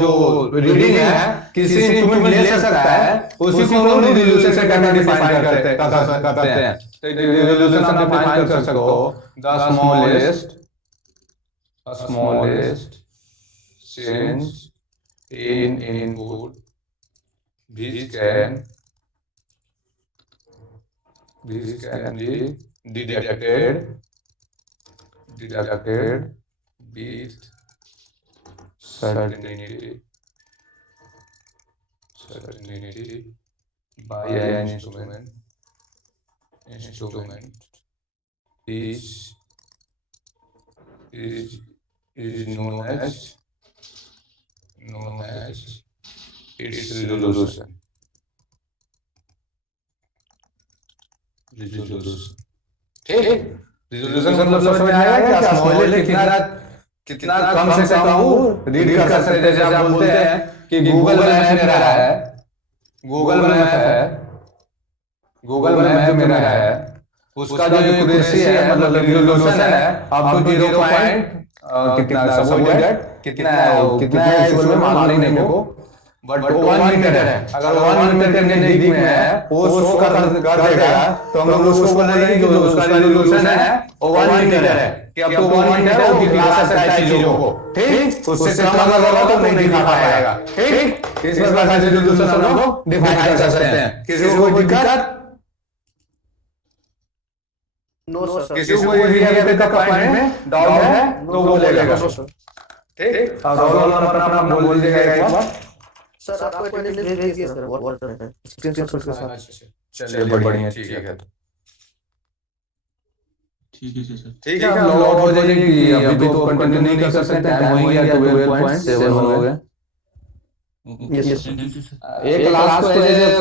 रीडिंग है किसी इंस्ट्रूमेंट ले सकता है उसी को हम लोग रिजोल्यूशन का डिफाइन करते हैं। तो रिजोल्यूशन हम डिफाइन कर सकते हो the smallest since in input which can be detected with certainty by an instrument is known as its resolution. ठीक, रिजोल्यूशन मतलब समझ में आया क्या? स्मॉल कितना कम से कम वो रीड कर सकते हैं। जैसे आप बोलते हैं कि गूगल मैप मेरा है, गूगल मैप मेरा है, उसका जो एक्यूरेसी है मतलब रिजोल्यूशन है अब तो 0 कितना सपोज कितना है एक्चुअल में मालूम नहीं मेरे को, बट 1 मीटर है। अगर 1 मीटर के नजदीक में है वो शो कर देगा तो हम लोग उसको बोलेंगे कि उसका रिजोल्यूशन है और 1 मीटर है कि अब तो 1 मीटर है वो दिखा सकता है चीजों को। ठीक, उससे कम अगर होगा तो नहीं दिखा पाएगा। ठीक, इस प्रकार से रिजोल्यूशन हम लोग डिफाइन कर सकते हैं। किसी को कोई दिक्कत? No sir. किसी को एरिया पे का पॉइंट में डाउट है तो वो बोलेगा। ठीक, अब रोल नंबर अपना बोल दीजिएगा एक बार। सर आपको अटेंडेंस भेज दिया सर व्हाट्सएप पे स्क्रीनशॉट के साथ। चलिए बढ़िया, ठीक है। ठीक हम है लॉग हो जाएगी कि अभी तो कंटिन्यू नहीं कर सकते, टाइम हो गया 12.7 हो गया। यस एक क्लास तो ऐसे जो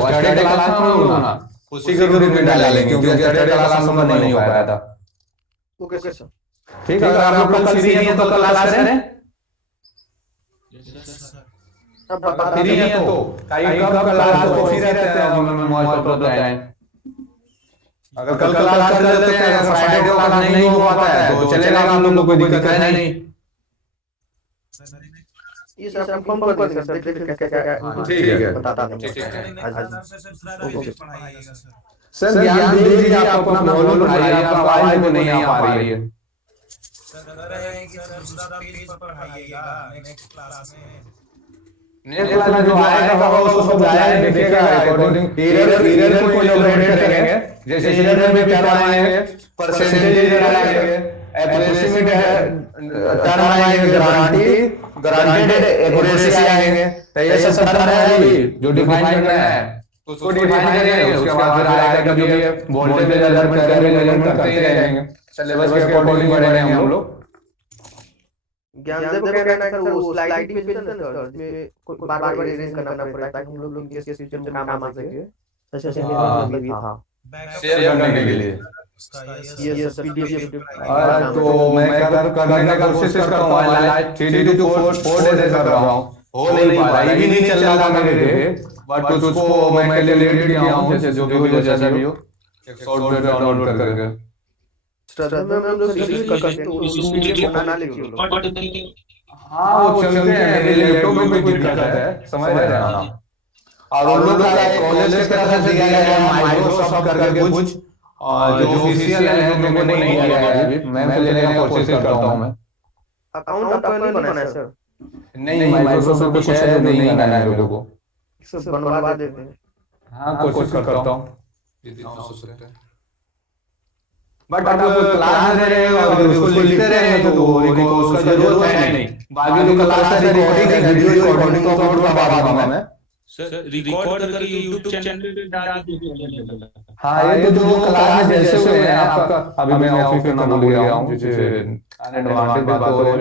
स्टडी क्लास था ना उसी के ग्रुप में डालेंगे क्योंकि स्टडी क्लास हम लोग नहीं हो पाया था। Okay sir. ठीक है, अगर आप लोग कल फ्री हैं तो कल क्लास करें, अब बता फ्री हैं तो कई कब क्लास तो फ्री रहते हैं हम मोस्ट ऑफ द टाइम। अगर कल क्लास कर लेते हैं, अगर फ्राइडे को क्लास नहीं हो पाता है तो चलेगा, हम लोग को कोई दिक्कत है नहीं। ये सर कंफर्म कर देंगे सर, देख क्या ठीक है, बताता हूं। ठीक है। सर सर ध्यान दीजिए, आप अपना वॉल्यूम बढ़ाइए, आपका आवाज में नहीं आ पा रही है। नेक्स्ट क्लास में जो आएगा होगा उसको सब लाया देखिएगा अकॉर्डिंग एरर को इलैबोरेट करेंगे। जैसे एरर में क्या आएंगे, परसेंटेज आएंगे, एप्रोक्सीमेट टर्म आएंगे, गारंटेड एक्यूरेसी आएंगे। तो ये सब टर्म है अभी जो डिफाइन करना है उसको डिफाइन करेंगे। उसके बाद फिर आएगा कि ये वोल्टेज मेजरमेंट करते ही रहेंगे, सिलेबस के अकॉर्डिंग बढ़ेंगे हम लोग। ज्ञान देव को कहना है कि वो स्लाइड में भेजना सर, इसमें बार-बार अरेंज करना पड़ता है ताकि हम लोग इनके फ्यूचर में काम आ सके। अच्छा अच्छा मतलब ये था शेयर करने के लिए। ये सर पीडीएफ तो मैं करने का कोशिश करता हूँ, ऑनलाइन 3 to 4 डेज कर रहा हूँ, हो नहीं पा रहा, ये भी नहीं चल रहा मेरे पे, बट उसको मैं कैलकुलेट किया हूँ जैसे जो भी हो जैसा भी हो, एक सॉफ्टवेयर डाउनलोड करके। सर हम लोग रिलीज कर सकते हैं तो उसमें बना लेंगे लोग। हाँ वो चलते हैं, मेरे लैपटॉप में कोई दिक्कत है, समझ रहे हैं ना। और उन लोगों का एक कॉलेज की तरफ से दिया गया है माइक्रोसॉफ्ट करके कुछ, जो ऑफिशियल है जो मेरे को नहीं दिया गया है अभी, मैं लेने का कोशिश करता हूँ मैं। अकाउंट आपका नहीं बना है सर? नहीं माइक्रोसॉफ्ट कुछ है जो नहीं बनाना है लोगों को। सर बनवा देते हैं। हाँ कोशिश करता हूँ जितना हो सकता है, बट आप क्लास में रहे और उसको लिखते रहे तो उसका जरूरत है नहीं। बाकी जो क्लास का रिकॉर्डिंग है, वीडियो रिकॉर्डिंग को अपलोड करवा दूंगा मैं। सर रिकॉर्ड करके YouTube चैनल पे डाल दीजिए। हाँ ये तो जो क्लास जैसे हुए हैं आपका, अभी मैं ऑफिस में ना भूल गया हूँ, जैसे एडवांटेज बात हो रही है।